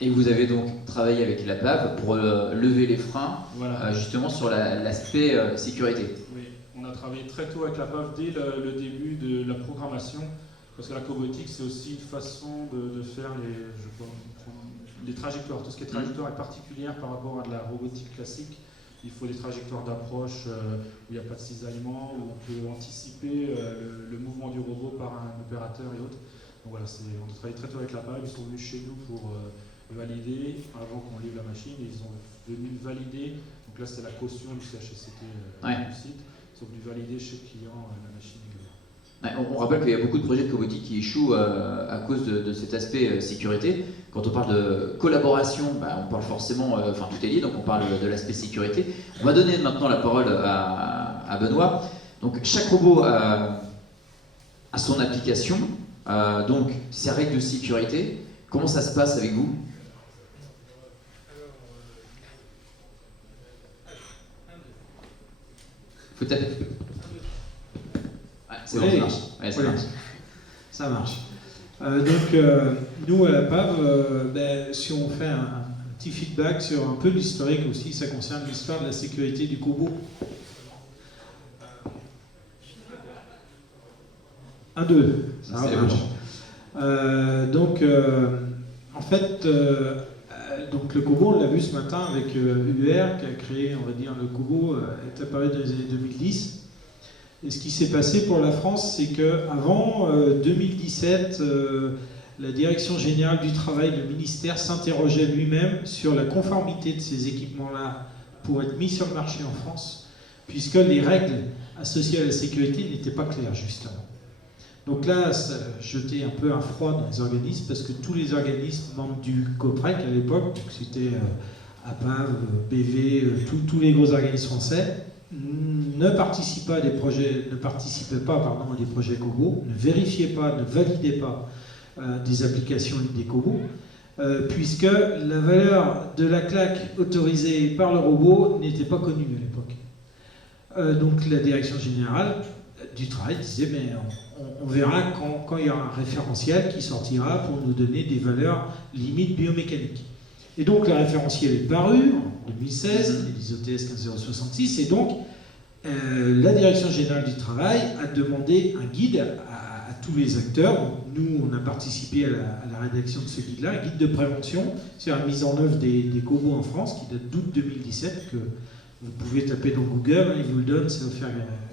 Et vous avez donc travaillé avec la PAV pour lever les freins, voilà. Justement sur l'aspect sécurité. Oui, on a travaillé très tôt avec la PAV dès le début de la programmation, parce que la cobotique, c'est aussi une façon de faire les trajectoires. Tout ce qui est trajectoire est particulière par rapport à de la robotique classique. Il faut des trajectoires d'approche où il n'y a pas de cisaillement, où on peut anticiper le mouvement du robot par un opérateur et autres. Donc voilà, on a travaillé très tôt avec la PAV, ils sont venus chez nous pour valider avant qu'on livre la machine, et ils sont venus valider. Donc là, c'est la caution du CHSCT du site. Ils sont venus valider chez le client la machine. On rappelle qu'il y a beaucoup de projets de cobotique qui échouent à cause de cet aspect sécurité. Quand on parle de collaboration, on parle forcément, tout est lié, donc on parle de l'aspect sécurité. On va donner maintenant la parole à Benoît. Donc chaque robot a son application, donc ses règles de sécurité. Comment ça se passe avec vous? Faut taper. Ouais, c'est bon, Oui. ça marche. Ouais, ça Oui. marche. Ça marche. Nous, à la PAV, si on fait un petit feedback sur un peu l'historique aussi, ça concerne l'histoire de la sécurité du Kobo. 1, 2. Ça C'est marche. En fait, donc le Kobo, on l'a vu ce matin avec UR qui a créé, on va dire, le Kobo est apparu dans les années 2010. Et ce qui s'est passé pour la France, c'est qu'avant 2017, la Direction Générale du Travail, le ministère, s'interrogeait lui-même sur la conformité de ces équipements-là pour être mis sur le marché en France, puisque les règles associées à la sécurité n'étaient pas claires, justement. Donc là, ça jetait un peu un froid dans les organismes, parce que tous les organismes membres du COPREC à l'époque, donc c'était APAV, BV, tous les gros organismes français, ne participaient pas à des projets Kobo, ne vérifiaient pas, ne validaient pas des applications des Kobo, puisque la valeur de la claque autorisée par le robot n'était pas connue à l'époque. Donc la Direction Générale du Travail disait, mais on verra quand il y aura un référentiel qui sortira pour nous donner des valeurs limites biomécaniques. Et donc le référentiel est paru en 2016, les OTS 15066, et donc la Direction Générale du Travail a demandé un guide à tous les acteurs. Donc, nous, on a participé à la rédaction de ce guide-là, un guide de prévention, c'est la mise en œuvre des Kobo en France, qui date d'août 2017, que vous pouvez taper dans Google, il vous le donne, c'est offert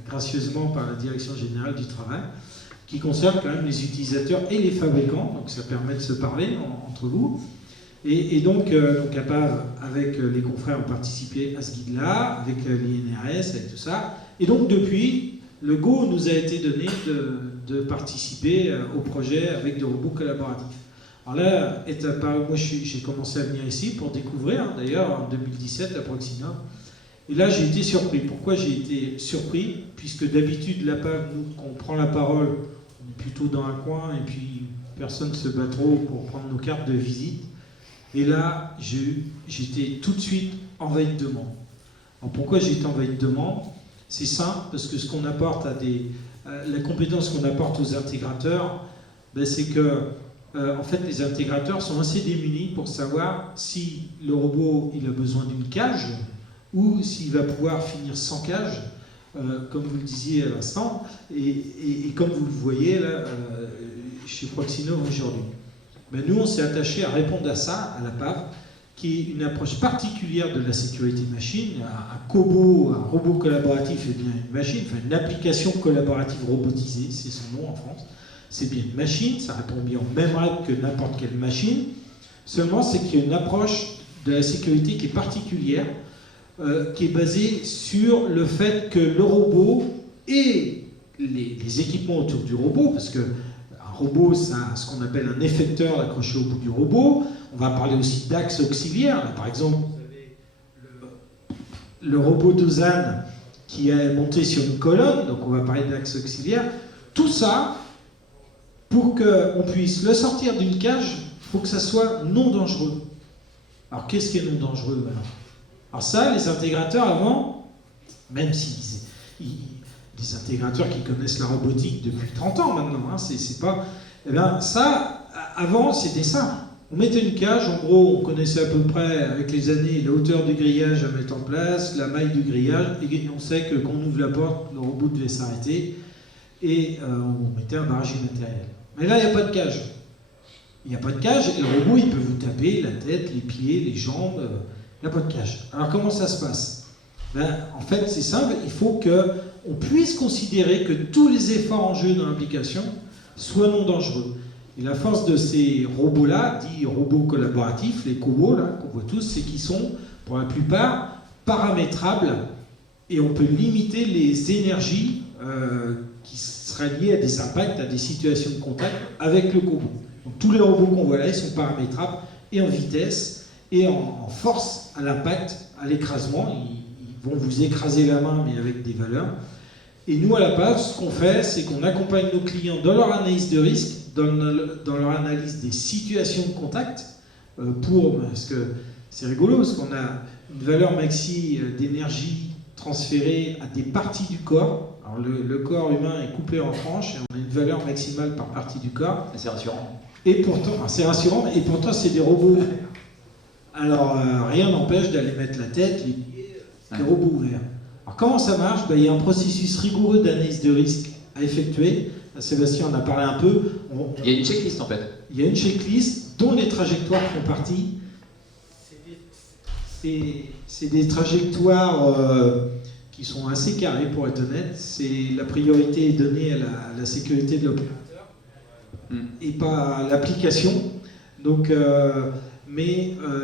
gracieusement par la Direction Générale du Travail, qui concerne quand même les utilisateurs et les fabricants, donc ça permet de se parler entre vous. Et donc APAV, avec les confrères, ont participé à ce guide-là, avec l'INRS, avec tout ça. Et donc depuis, le go nous a été donné de participer au projet avec des robots collaboratifs. Alors là, moi j'ai commencé à venir ici pour découvrir, d'ailleurs en 2017 à Proxima. Et là j'ai été surpris. Pourquoi j'ai été surpris? Puisque d'habitude, l'APAV, nous, quand on prend la parole, on est plutôt dans un coin et puis personne ne se bat trop pour prendre nos cartes de visite. Et là, j'étais tout de suite envahi de demandes. Alors pourquoi j'ai été envahi de demandes? C'est simple, parce que ce qu'on apporte la compétence qu'on apporte aux intégrateurs, c'est que en fait, les intégrateurs sont assez démunis pour savoir si le robot il a besoin d'une cage ou s'il va pouvoir finir sans cage, comme vous le disiez à l'instant, et comme vous le voyez là, chez Proxinov aujourd'hui. Nous, on s'est attaché à répondre à ça, à la PAV, qui est une approche particulière de la sécurité machine. Un Kobo, un robot collaboratif, est bien une machine, enfin une application collaborative robotisée, c'est son nom en France. C'est bien une machine, ça répond bien aux mêmes règles que n'importe quelle machine. Seulement, c'est qu'il y a une approche de la sécurité qui est particulière, qui est basée sur le fait que le robot et les équipements autour du robot, parce que un robot, c'est ce qu'on appelle un effecteur accroché au bout du robot. On va parler aussi d'axes auxiliaires. Là, par exemple, vous avez le robot Dozan qui est monté sur une colonne, donc on va parler d'axes auxiliaires. Tout ça, pour qu'on puisse le sortir d'une cage, il faut que ça soit non dangereux. Alors qu'est-ce qui est non dangereux alors ça, les intégrateurs avant, même si des intégrateurs qui connaissent la robotique depuis 30 ans maintenant, c'est pas... Eh bien ça, avant c'était ça. On mettait une cage, en gros on connaissait à peu près avec les années la hauteur du grillage à mettre en place, la maille du grillage, et on sait que quand on ouvre la porte, le robot devait s'arrêter, et on mettait un barrage immatériel. Mais là il n'y a pas de cage. Il n'y a pas de cage, et le robot il peut vous taper la tête, les pieds, les jambes, il n'y a pas de cage. Alors comment ça se passe? En fait c'est simple, il faut qu'on puisse considérer que tous les efforts en jeu dans l'application soient non dangereux. Et la force de ces robots-là, dits robots collaboratifs, les Kobo, là, qu'on voit tous, c'est qu'ils sont, pour la plupart, paramétrables et on peut limiter les énergies qui seraient liées à des impacts, à des situations de contact avec le Kobo. Donc tous les robots qu'on voit là, ils sont paramétrables et en vitesse et en force à l'impact, à l'écrasement. Ils vont vous écraser la main, mais avec des valeurs. Et nous, à la PAV, ce qu'on fait, c'est qu'on accompagne nos clients dans leur analyse de risque, dans leur analyse des situations de contact, parce que c'est rigolo, parce qu'on a une valeur maxi d'énergie transférées à des parties du corps. Alors le corps humain est coupé en tranches et on a une valeur maximale par partie du corps. C'est rassurant. Et pourtant, c'est rassurant, et pourtant c'est des robots. Alors rien n'empêche d'aller mettre la tête, les pieds, des robots ouverts. Alors comment ça marche? Il y a un processus rigoureux d'analyse de risque à effectuer. Sébastien en a parlé un peu. Il y a une checklist en fait. Il y a une checklist dont les trajectoires font partie. C'est des trajectoires qui sont assez carrées pour être honnête. La priorité est donnée à la sécurité de l'opérateur et pas à l'application. Donc,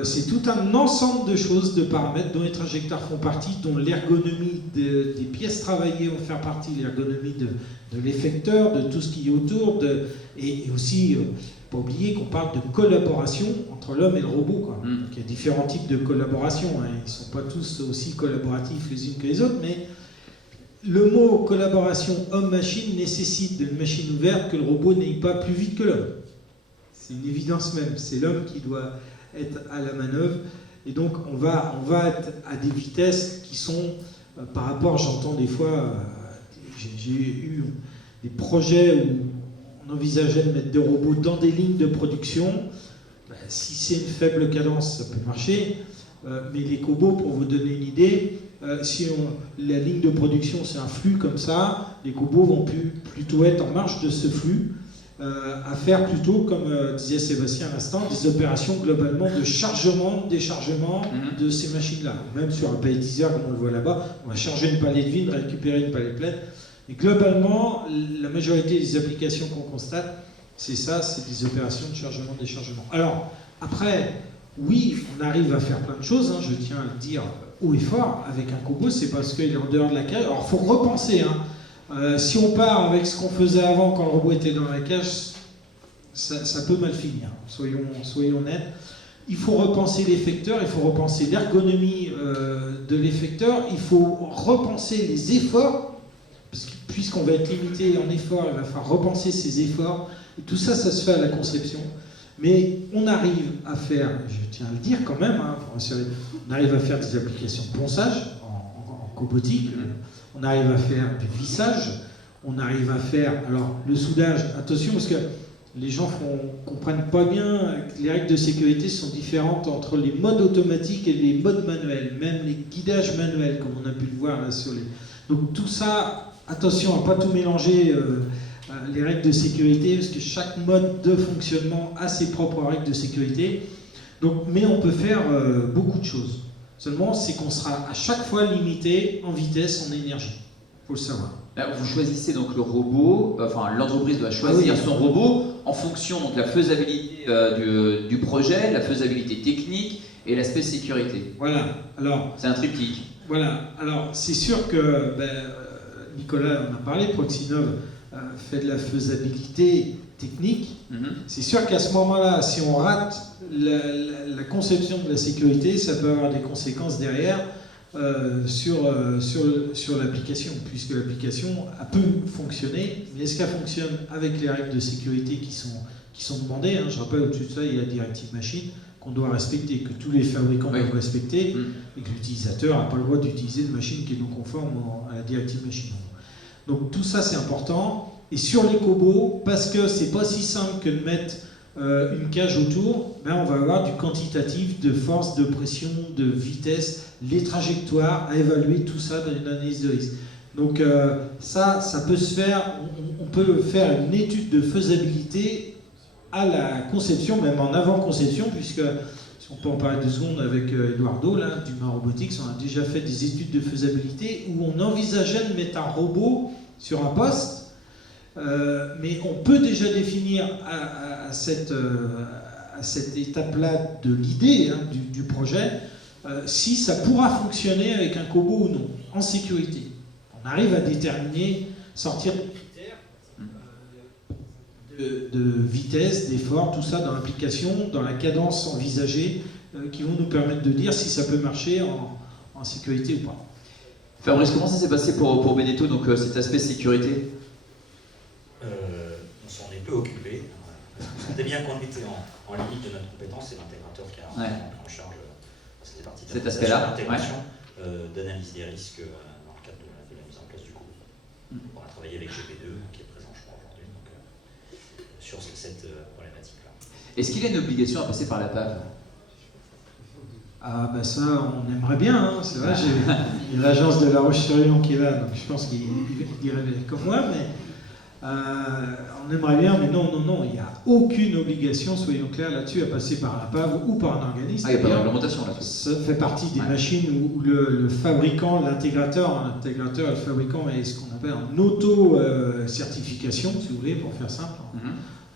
c'est tout un ensemble de choses, de paramètres dont les trajectoires font partie, dont l'ergonomie des pièces travaillées vont faire partie, l'ergonomie de l'effecteur, de tout ce qui est autour, et aussi, pas oublier qu'on parle de collaboration entre l'homme et le robot, quoi. Donc, il y a différents types de collaboration, hein. Ils ne sont pas tous aussi collaboratifs les unes que les autres, mais le mot collaboration homme-machine nécessite d'une machine ouverte que le robot n'aille pas plus vite que l'homme. C'est une évidence même, c'est l'homme qui doit être à la manœuvre, et donc on va être à des vitesses qui sont, par rapport, j'entends des fois, j'ai eu des projets où on envisageait de mettre des robots dans des lignes de production. Si c'est une faible cadence, ça peut marcher, mais les cobots, pour vous donner une idée, si la ligne de production c'est un flux comme ça, les cobots vont plutôt être en marge de ce flux, à faire plutôt, comme disait Sébastien à l'instant, des opérations globalement de chargement, déchargement de ces machines-là. Même sur un palettiseur, comme on le voit là-bas, on va charger une palette vide, récupérer une palette pleine. Et globalement, la majorité des applications qu'on constate, c'est ça, c'est des opérations de chargement, déchargement. Alors, après, oui, on arrive à faire plein de choses, hein, je tiens à le dire haut et fort, avec un cobot, c'est parce qu'il est en dehors de la cage. Alors, il faut repenser, hein. Si on part avec ce qu'on faisait avant quand le robot était dans la cage, ça peut mal finir, soyons honnêtes. Il faut repenser l'effecteur, il faut repenser l'ergonomie de l'effecteur, il faut repenser les efforts, puisqu'on va être limité en efforts, il va falloir repenser ces efforts, et tout ça, ça se fait à la conception. Mais on arrive à faire, je tiens à le dire quand même, hein, on arrive à faire des applications de ponçage en cobotique, on arrive à faire du vissage, on arrive à faire, alors le soudage, attention parce que les gens ne comprennent pas bien que les règles de sécurité sont différentes entre les modes automatiques et les modes manuels, même les guidages manuels, comme on a pu le voir là sur les... Donc tout ça, attention à ne pas tout mélanger, les règles de sécurité, parce que chaque mode de fonctionnement a ses propres règles de sécurité. Donc, mais on peut faire beaucoup de choses. Seulement, c'est qu'on sera à chaque fois limité en vitesse, en énergie. Il faut le savoir. Vous choisissez donc le robot, enfin l'entreprise doit choisir son robot en fonction de la faisabilité du projet, la faisabilité technique et l'aspect sécurité. Voilà, alors... C'est un triptyque. Voilà, alors c'est sûr que Nicolas en a parlé, Proxinov fait de la faisabilité technique. C'est sûr qu'à ce moment-là, si on rate la conception de la sécurité, ça peut avoir des conséquences derrière sur l'application, puisque l'application peut fonctionner, mais est-ce qu'elle fonctionne avec les règles de sécurité qui sont demandées, hein. Je rappelle, au-dessus de ça, il y a la directive machine qu'on doit respecter, que tous les fabricants doivent respecter, et que l'utilisateur n'a pas le droit d'utiliser de machine qui est non conforme à la directive machine. Donc tout ça c'est important. Et sur les cobots, parce que c'est pas si simple que de mettre une cage autour, on va avoir du quantitatif, de force, de pression, de vitesse, les trajectoires, à évaluer tout ça dans une analyse de risque. Donc ça peut se faire, on peut faire une étude de faisabilité à la conception, même en avant-conception, puisque si on peut en parler 2 secondes avec Eduardo, là, d'Humain Robotics, on a déjà fait des études de faisabilité où on envisageait de mettre un robot sur un poste, mais on peut déjà définir à cette étape-là de l'idée, hein, du projet, si ça pourra fonctionner avec un cobo ou non, en sécurité. On arrive à déterminer, sortir des critères de vitesse, d'effort, tout ça dans l'application, dans la cadence envisagée, qui vont nous permettre de dire si ça peut marcher en sécurité ou pas. Fabrice, comment ça s'est passé pour Benetton, donc cet aspect sécurité? On s'en est peu occupé. On sentait bien qu'on était en limite de notre compétence, c'est l'intégrateur qui a en charge cette partie de cet aspect-là. l'intégration. d'analyse des risques dans le cadre de la mise en place du coût. On a travaillé avec GP2, qui est présent, je crois, aujourd'hui, sur cette problématique-là. Est-ce qu'il y a une obligation à passer par la PAV? Ah ben ça, on aimerait bien, hein. C'est vrai, il y a l'agence de La Roche-sur-Yon qui est là, donc je pense qu'il dirait comme moi, mais on aimerait bien, mais non, il n'y a aucune obligation, soyons clairs là-dessus, à passer par la PAV ou par un organisme. Ah, il n'y a pas de réglementation là-dessus. Ça fait partie des machines où le fabricant, l'intégrateur et le fabricant est ce qu'on appelle en auto-certification, si vous voulez, pour faire simple,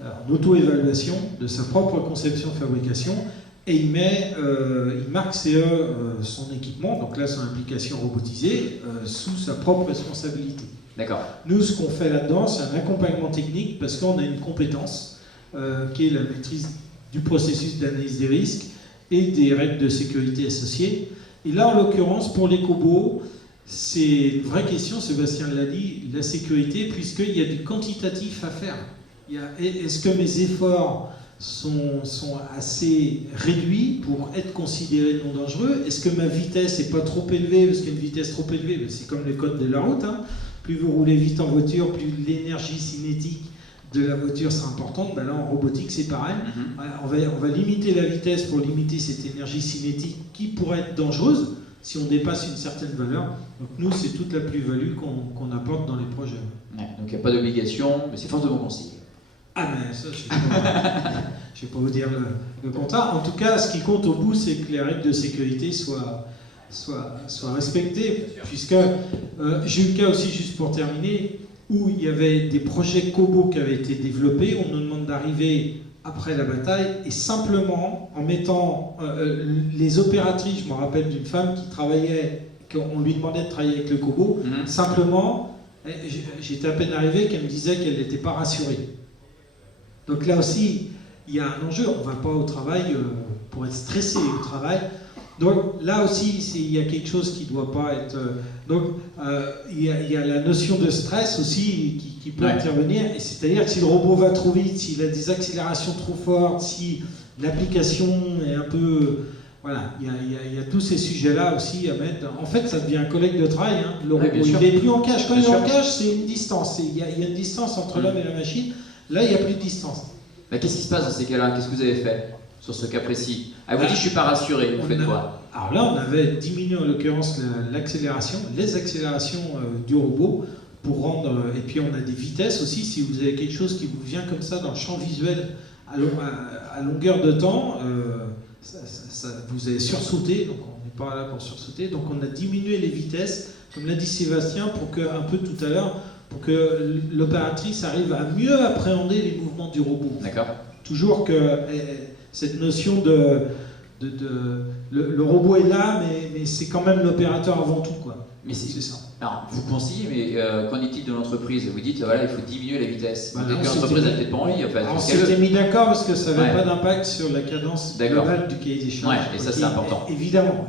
en auto-évaluation de sa propre conception-fabrication. Et il marque son équipement, donc là son application robotisée, sous sa propre responsabilité. D'accord. Nous, ce qu'on fait là-dedans, c'est un accompagnement technique parce qu'on a une compétence qui est la maîtrise du processus d'analyse des risques et des règles de sécurité associées. Et là, en l'occurrence, pour les cobots, c'est une vraie question, Sébastien l'a dit, la sécurité, puisqu'il y a du quantitatif à faire. Est-ce que mes efforts sont assez réduits pour être considérés non dangereux? Est-ce que ma vitesse n'est pas trop élevée? Parce qu'une vitesse trop élevée, c'est comme les codes de la route. Hein. Plus vous roulez vite en voiture, plus l'énergie cinétique de la voiture sera importante. Ben là, en robotique, c'est pareil. On va limiter la vitesse pour limiter cette énergie cinétique qui pourrait être dangereuse si on dépasse une certaine valeur. Donc nous, c'est toute la plus-value qu'on apporte dans les projets. Ouais, donc il n'y a pas d'obligation, mais c'est fortement conseillé. Ah mais ça, je ne vais pas vous dire le contraire. En tout cas, ce qui compte au bout, c'est que les règles de sécurité soient respectées. Puisque j'ai eu le cas aussi, juste pour terminer, où il y avait des projets cobots qui avaient été développés. On nous demande d'arriver après la bataille et simplement en mettant les opératrices, je me rappelle d'une femme qui travaillait, qu'on lui demandait de travailler avec le cobot, simplement, j'étais à peine arrivé qu'elle me disait qu'elle n'était pas rassurée. Donc là aussi, il y a un enjeu. On ne va pas au travail pour être stressé au travail. Donc là aussi, il y a quelque chose qui ne doit pas être... il y a la notion de stress aussi qui peut intervenir. Et c'est-à-dire que si le robot va trop vite, s'il a des accélérations trop fortes, si l'application est un peu... Voilà, il y a tous ces sujets-là aussi à mettre. En fait, ça devient un collègue de travail. Hein. Le robot, il n'est plus en cage. Quand il est en cage, c'est une distance. Il y a une distance entre l'homme et la machine. Là, il n'y a plus de distance. Bah, qu'est-ce qui se passe dans ces cas-là? Qu'est-ce que vous avez fait sur ce cas précis? Elle vous dit je ne suis pas rassuré, vous faites quoi? Alors là, on avait diminué en l'occurrence l'accélération, les accélérations du robot pour rendre... et puis on a des vitesses aussi, si vous avez quelque chose qui vous vient comme ça dans le champ visuel à longueur de temps, vous avez sursauté, donc on n'est pas là pour sursauter, donc on a diminué les vitesses, comme l'a dit Sébastien, pour que, un peu tout à l'heure, pour que l'opératrice arrive à mieux appréhender les mouvements du robot. D'accord. Toujours que cette notion le robot est là, mais c'est quand même l'opérateur avant tout, quoi. Mais c'est ça. Alors, vous conseillez, mais qu'en est-il de l'entreprise? Vous dites, voilà, il faut diminuer la vitesse. Bah, peut-être que l'entreprise n'a peut-être pas envie, en fait. On s'était mis d'accord parce que ça n'avait pas d'impact sur la cadence D'accord. globale du cahier des charges. Ouais, et ça, c'est important. Évidemment.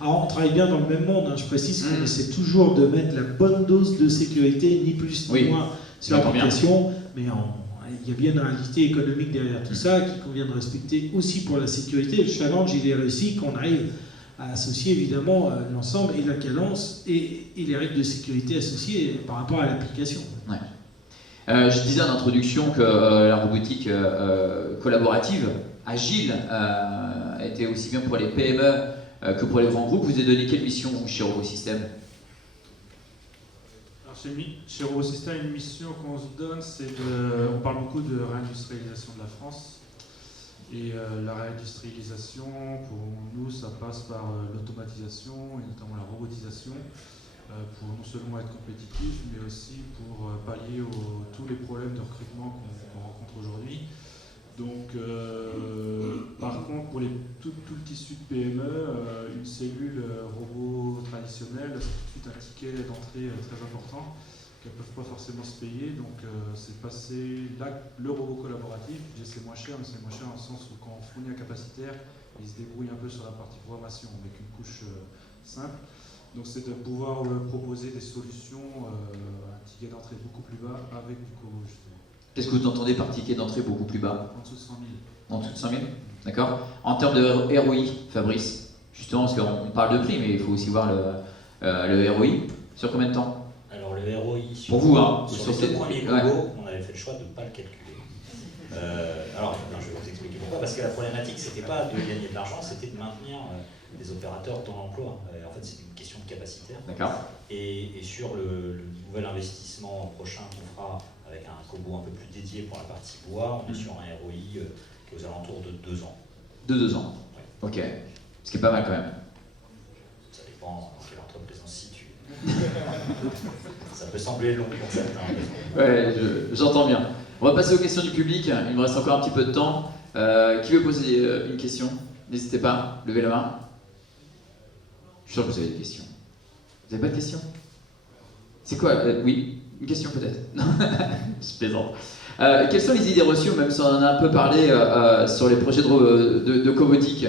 Alors, on travaille bien dans le même monde. Hein. Je précise qu'on essaie toujours de mettre la bonne dose de sécurité, ni plus ni moins, sur l'application. Mais il y a bien une réalité économique derrière tout ça qu'il convient de respecter aussi pour la sécurité. Le challenge, il est réussi qu'on arrive à associer évidemment l'ensemble et la cadence et les règles de sécurité associées par rapport à l'application. Ouais. Je disais en introduction que la robotique collaborative, agile, était aussi bien pour les PME que pour les grands groupes. Vous avez donné quelle mission, vous, chez RoboSystem? Chez RoboSystem, une mission qu'on se donne, on parle beaucoup de réindustrialisation de la France. Et la réindustrialisation, pour nous, ça passe par l'automatisation et notamment la robotisation pour non seulement être compétitif, mais aussi pour pallier tous les problèmes de recrutement qu'on rencontre aujourd'hui. Donc, par contre, pour tout le tissu de PME, une cellule robot traditionnelle, c'est tout de suite un ticket d'entrée très important qu'elles ne peuvent pas forcément se payer. Donc, c'est passer là, le robot collaboratif. C'est moins cher, mais c'est moins cher dans le sens où quand on fournit un capacitaire, il se débrouille un peu sur la partie programmation avec une couche simple. Donc, c'est de pouvoir proposer des solutions, un ticket d'entrée beaucoup plus bas avec du cobo, justement. Qu'est-ce que vous entendez par ticket d'entrée beaucoup plus bas? En dessous de 100 000. En dessous de 100 000. D'accord. En termes de ROI, Fabrice, Justement, parce qu'on parle de prix, mais il faut aussi voir le ROI. Sur combien de temps? Alors le ROI sur, pour vous, hein, sur sur les ces- deux premiers ouais. logos, on avait fait le choix de ne pas le calculer. Alors, je vais vous expliquer pourquoi. Parce que la problématique, c'était pas de gagner de l'argent, c'était de maintenir des opérateurs dans l'emploi. En fait, c'est une question de capacitaire. D'accord. Et sur le nouvel investissement prochain qu'on fera avec un Kobo un peu plus dédié pour la partie bois, on est sur un ROI qui est aux alentours de 2 ans. De 2 ans. Ok. Ce qui est pas mal quand même. Ça dépend dans quelle entreprise on se situe. Ça peut sembler long pour certains. Ouais, j'entends bien. On va passer aux questions du public. Il me reste encore un petit peu de temps. Qui veut poser une question? N'hésitez pas, levez la main. Je suis sûr que vous avez des questions. Vous n'avez pas de questions? C'est quoi? Oui, une question peut-être. Je plaisante. Quelles sont les idées reçues, même si on en a un peu parlé, sur les projets de cobotique?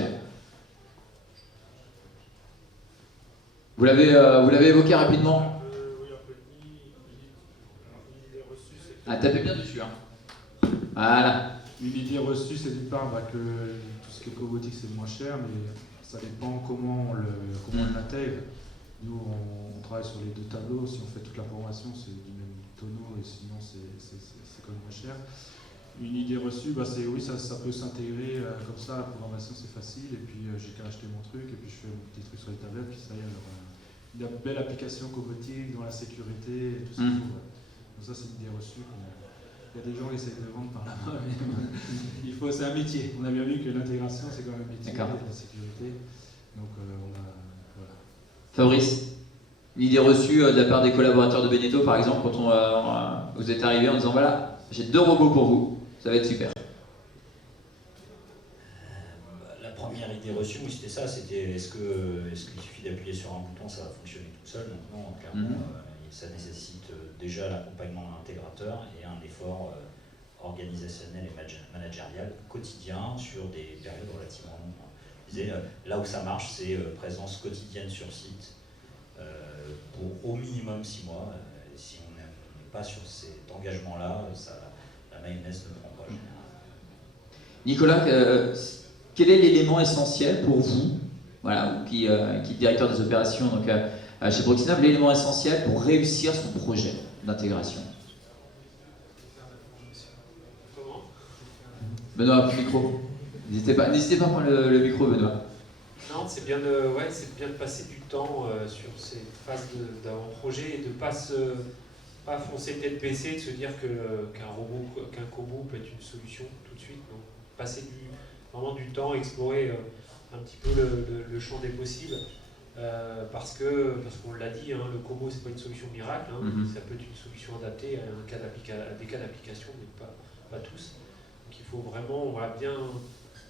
Vous l'avez évoqué rapidement. Ah, tapez bien dessus. Hein. Voilà. Une idée reçue, c'est d'une part que tout ce qui est cobotique c'est moins cher, mais ça dépend comment on l'intègre. Nous, on travaille sur les 2 tableaux. Si on fait toute la formation, c'est du même tonneau, et sinon c'est quand même moins cher. Une idée reçue, c'est oui, ça peut s'intégrer comme ça. La programmation c'est facile, et puis j'ai qu'à acheter mon truc, et puis je fais mon petit truc sur les tablettes, puis ça y est. Alors, une belle application cobotique dans la sécurité et tout ça. Donc ça c'est une idée reçue. Il y a des gens qui essayent de vendre par là-bas, mais c'est un métier. On a bien vu que l'intégration c'est quand même un métier, la sécurité. Donc voilà. Fabrice, une idée reçue de la part des collaborateurs de Beneteau, par exemple, quand vous êtes arrivé en disant voilà, j'ai 2 robots pour vous, ça va être super. La première idée reçue, oui, c'était ça, c'était est-ce qu'il suffit d'appuyer sur un bouton, ça va fonctionner tout seul? Donc non, clairement, ça nécessite déjà l'accompagnement d'un intégrateur et un effort organisationnel et managérial quotidien sur des périodes relativement longues. Je disais, là où ça marche, c'est présence quotidienne sur site pour au minimum 6 mois. Si on n'est pas sur cet engagement-là, la mayonnaise ne prend pas généralement. Nicolas, quel est l'élément essentiel pour vous, voilà, qui est directeur des opérations donc, chez Proxinov, l'élément essentiel pour réussir son projet d'intégration? Benoît, micro. N'hésitez pas à prendre le micro, Benoît. Non, c'est bien de passer du temps sur ces phases d'avant-projet et de pas foncer tête baissée, de se dire qu'un Kobo peut être une solution tout de suite. Donc, passer vraiment du temps, explorer un petit peu le champ des possibles. Parce qu'on l'a dit, le Kobo c'est pas une solution miracle, ça peut être une solution adaptée à des cas d'application, mais pas tous. Donc il faut vraiment bien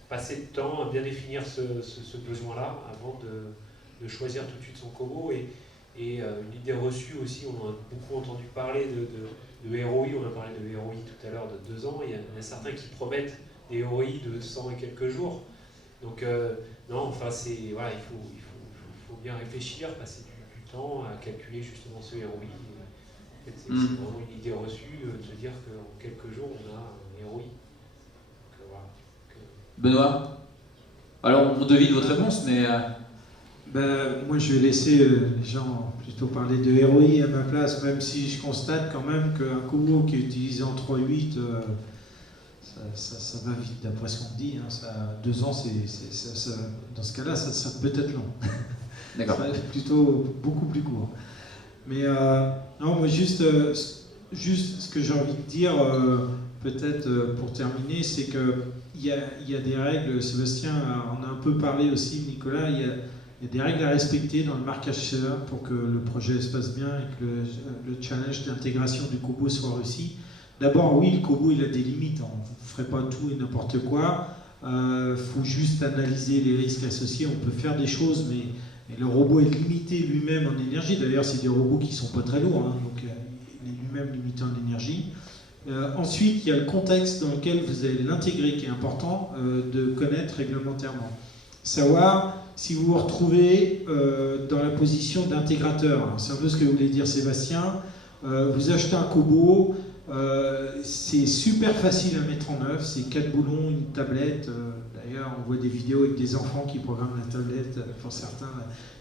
passer de temps à bien définir ce besoin-là avant de choisir tout de suite son Kobo. Et une idée reçue aussi, on a beaucoup entendu parler de ROI, on a parlé de ROI tout à l'heure de 2 ans, il y a certains qui promettent des ROI de 100 et quelques jours. Donc non, enfin il faut bien réfléchir, passer du temps à calculer justement ce ROI. En fait, c'est vraiment une idée reçue de se dire qu'en quelques jours on a un ROI. Donc, voilà. Benoît, alors on devine votre réponse, mais... Moi je vais laisser les gens plutôt parler de ROI à ma place, même si je constate quand même qu'un Kobo qui est utilisé en 3.8, ça va vite d'après ce qu'on dit. 2 ans, dans ce cas-là, ça peut être long. D'accord. Ça va être plutôt beaucoup plus court. Mais non, moi juste ce que j'ai envie de dire, peut-être pour terminer, c'est qu'il y a des règles. Sébastien en a un peu parlé aussi, Nicolas. Il y a des règles à respecter dans le marquage CE pour que le projet se passe bien et que le challenge d'intégration du Kobo soit réussi. D'abord, oui, le Kobo il a des limites. On ne ferait pas tout et n'importe quoi. Faut juste analyser les risques associés. On peut faire des choses, mais le robot est limité lui-même en énergie. D'ailleurs, c'est des robots qui ne sont pas très lourds, donc il est lui-même limité en énergie. Ensuite, il y a le contexte dans lequel vous allez l'intégrer qui est important de connaître réglementairement. Savoir si vous vous retrouvez dans la position d'intégrateur. C'est un peu ce que voulait dire Sébastien. Vous achetez un Kobo, C'est super facile à mettre en œuvre, c'est 4 boulons, une tablette. D'ailleurs, on voit des vidéos avec des enfants qui programment la tablette, pour certains.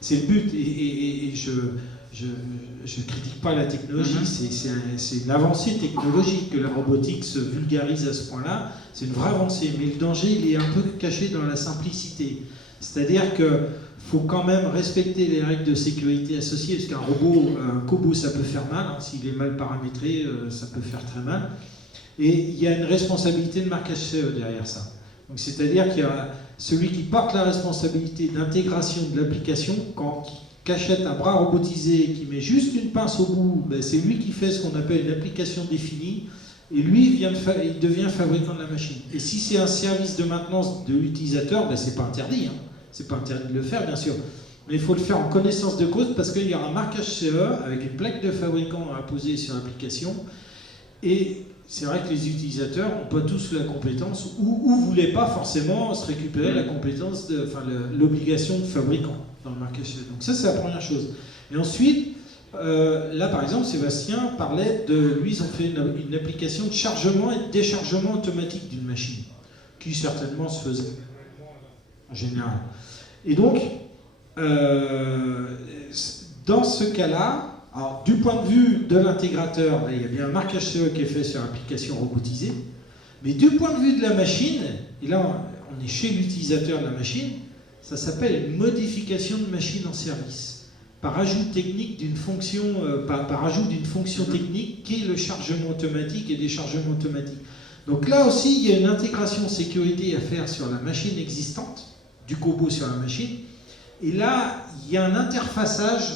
C'est le but, et je critique pas la technologie, c'est une avancée technologique que la robotique se vulgarise à ce point-là, c'est une vraie avancée, mais le danger, il est un peu caché dans la simplicité. C'est-à-dire que faut quand même respecter les règles de sécurité associées, parce qu'un robot, un Kobo, ça peut faire mal, hein, s'il est mal paramétré, ça peut faire très mal. Et il y a une responsabilité de marquage CE derrière ça. Donc c'est-à-dire qu'il y a celui qui porte la responsabilité d'intégration de l'application, quand il achète un bras robotisé qui met juste une pince au bout, ben c'est lui qui fait ce qu'on appelle une application définie, et lui il devient fabricant de la machine. Et si c'est un service de maintenance de l'utilisateur, ben c'est pas interdit, hein. C'est pas interdit de le faire, bien sûr. Mais il faut le faire en connaissance de cause parce qu'il y aura un marquage CE avec une plaque de fabricant à poser sur l'application. Et c'est vrai que les utilisateurs n'ont pas tous la compétence ou ne voulaient pas forcément se récupérer la compétence, l'obligation de fabricant dans le marquage CE. Donc ça, c'est la première chose. Et ensuite, là par exemple, Sébastien parlait de... Lui, ils ont fait une application de chargement et de déchargement automatique d'une machine, qui certainement se faisait en général. Et donc, dans ce cas-là, alors, du point de vue de l'intégrateur, il y a bien un marquage CE qui est fait sur l'application robotisée, mais du point de vue de la machine, et là on est chez l'utilisateur de la machine, ça s'appelle une modification de machine en service, par ajout technique d'une fonction, par ajout d'une fonction technique qui est le chargement automatique et déchargement automatique. Donc là aussi, il y a une intégration sécurité à faire sur la machine existante, du Kobo sur la machine, et là, il y a un interfaçage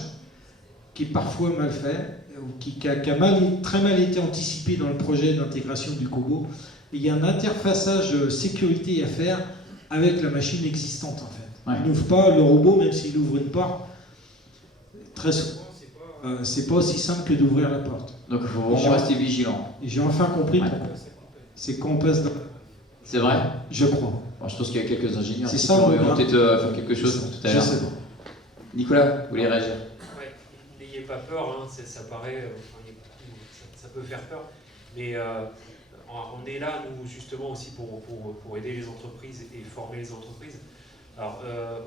qui est parfois mal fait, ou qui a très mal été anticipé dans le projet d'intégration du Kobo, et il y a un interfaçage sécurité à faire avec la machine existante, en fait. Ouais. Il n'ouvre pas le robot, même s'il ouvre une porte. Très souvent, c'est pas aussi simple que d'ouvrir la porte. Donc il faut vraiment rester vigilant. Et j'ai enfin compris pourquoi. C'est quand on passe dans... C'est vrai? Je crois. Bon, je pense qu'il y a quelques ingénieurs C'est qui ça, vont on peut-être faire quelque chose tout à l'heure. Je sais pas. Nicolas, vous voulez réagir? Ouais, n'ayez pas peur, hein, ça paraît, ça peut faire peur, mais on est là, nous, justement, aussi pour aider les entreprises et former les entreprises. Alors,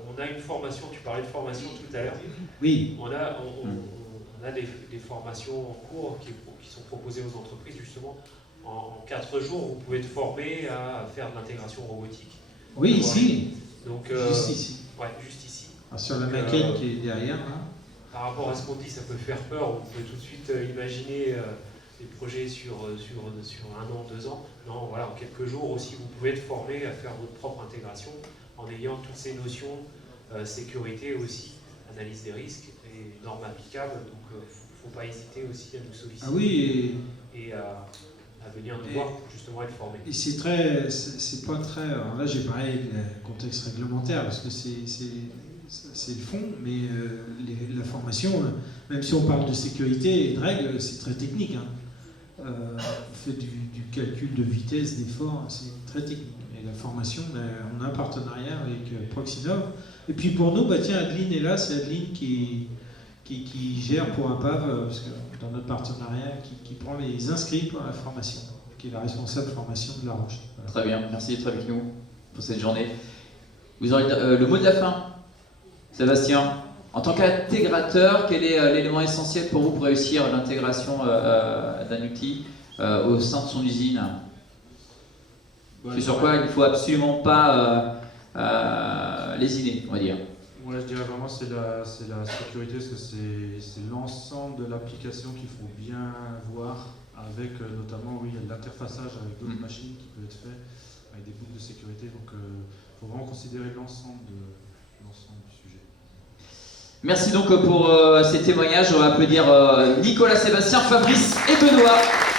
on a une formation, tu parlais de formation tout à l'heure. Oui. On a des formations en cours qui sont proposées aux entreprises, justement. En 4 jours, vous pouvez être formé à faire de l'intégration robotique. Oui, ici. Donc, juste ici. Ouais, juste ici. Alors, sur la maquette qui est derrière, là. Par rapport à ce qu'on dit, ça peut faire peur. On peut tout de suite imaginer des projets sur 1 an, 2 ans. Non, voilà, en quelques jours aussi, vous pouvez être formé à faire votre propre intégration en ayant toutes ces notions, sécurité aussi, analyse des risques et normes applicables. Donc, il ne faut pas hésiter aussi à nous solliciter. Ah oui, et à venir nous voir pour justement être formé. Et c'est pas très... Alors là, j'ai parlé du contexte réglementaire, parce que c'est le fond, mais la formation, même si on parle de sécurité et de règles, c'est très technique. Hein. On fait du calcul de vitesse, d'effort, c'est très technique. Et la formation, on a un partenariat avec Proxinov. Et puis pour nous, tiens, Adeline est là, c'est Adeline qui gère pour APAV, parce que dans notre partenariat, qui prend les inscrits pour la formation, qui est la responsable formation de La Roche. Voilà. Très bien, merci d'être avec nous pour cette journée. Vous aurez le mot de la fin, Sébastien. En tant qu'intégrateur, quel est l'élément essentiel pour vous pour réussir l'intégration d'un outil au sein de son usine? C'est sur quoi il ne faut absolument pas lésiner, on va dire. Ouais, je dirais vraiment c'est la sécurité, parce que c'est l'ensemble de l'application qu'il faut bien voir, avec notamment l'interfaçage avec d'autres machines qui peut être fait, avec des boucles de sécurité. Donc il faut vraiment considérer l'ensemble du sujet. Merci donc pour ces témoignages. On va applaudir Nicolas, Sébastien, Fabrice et Benoît.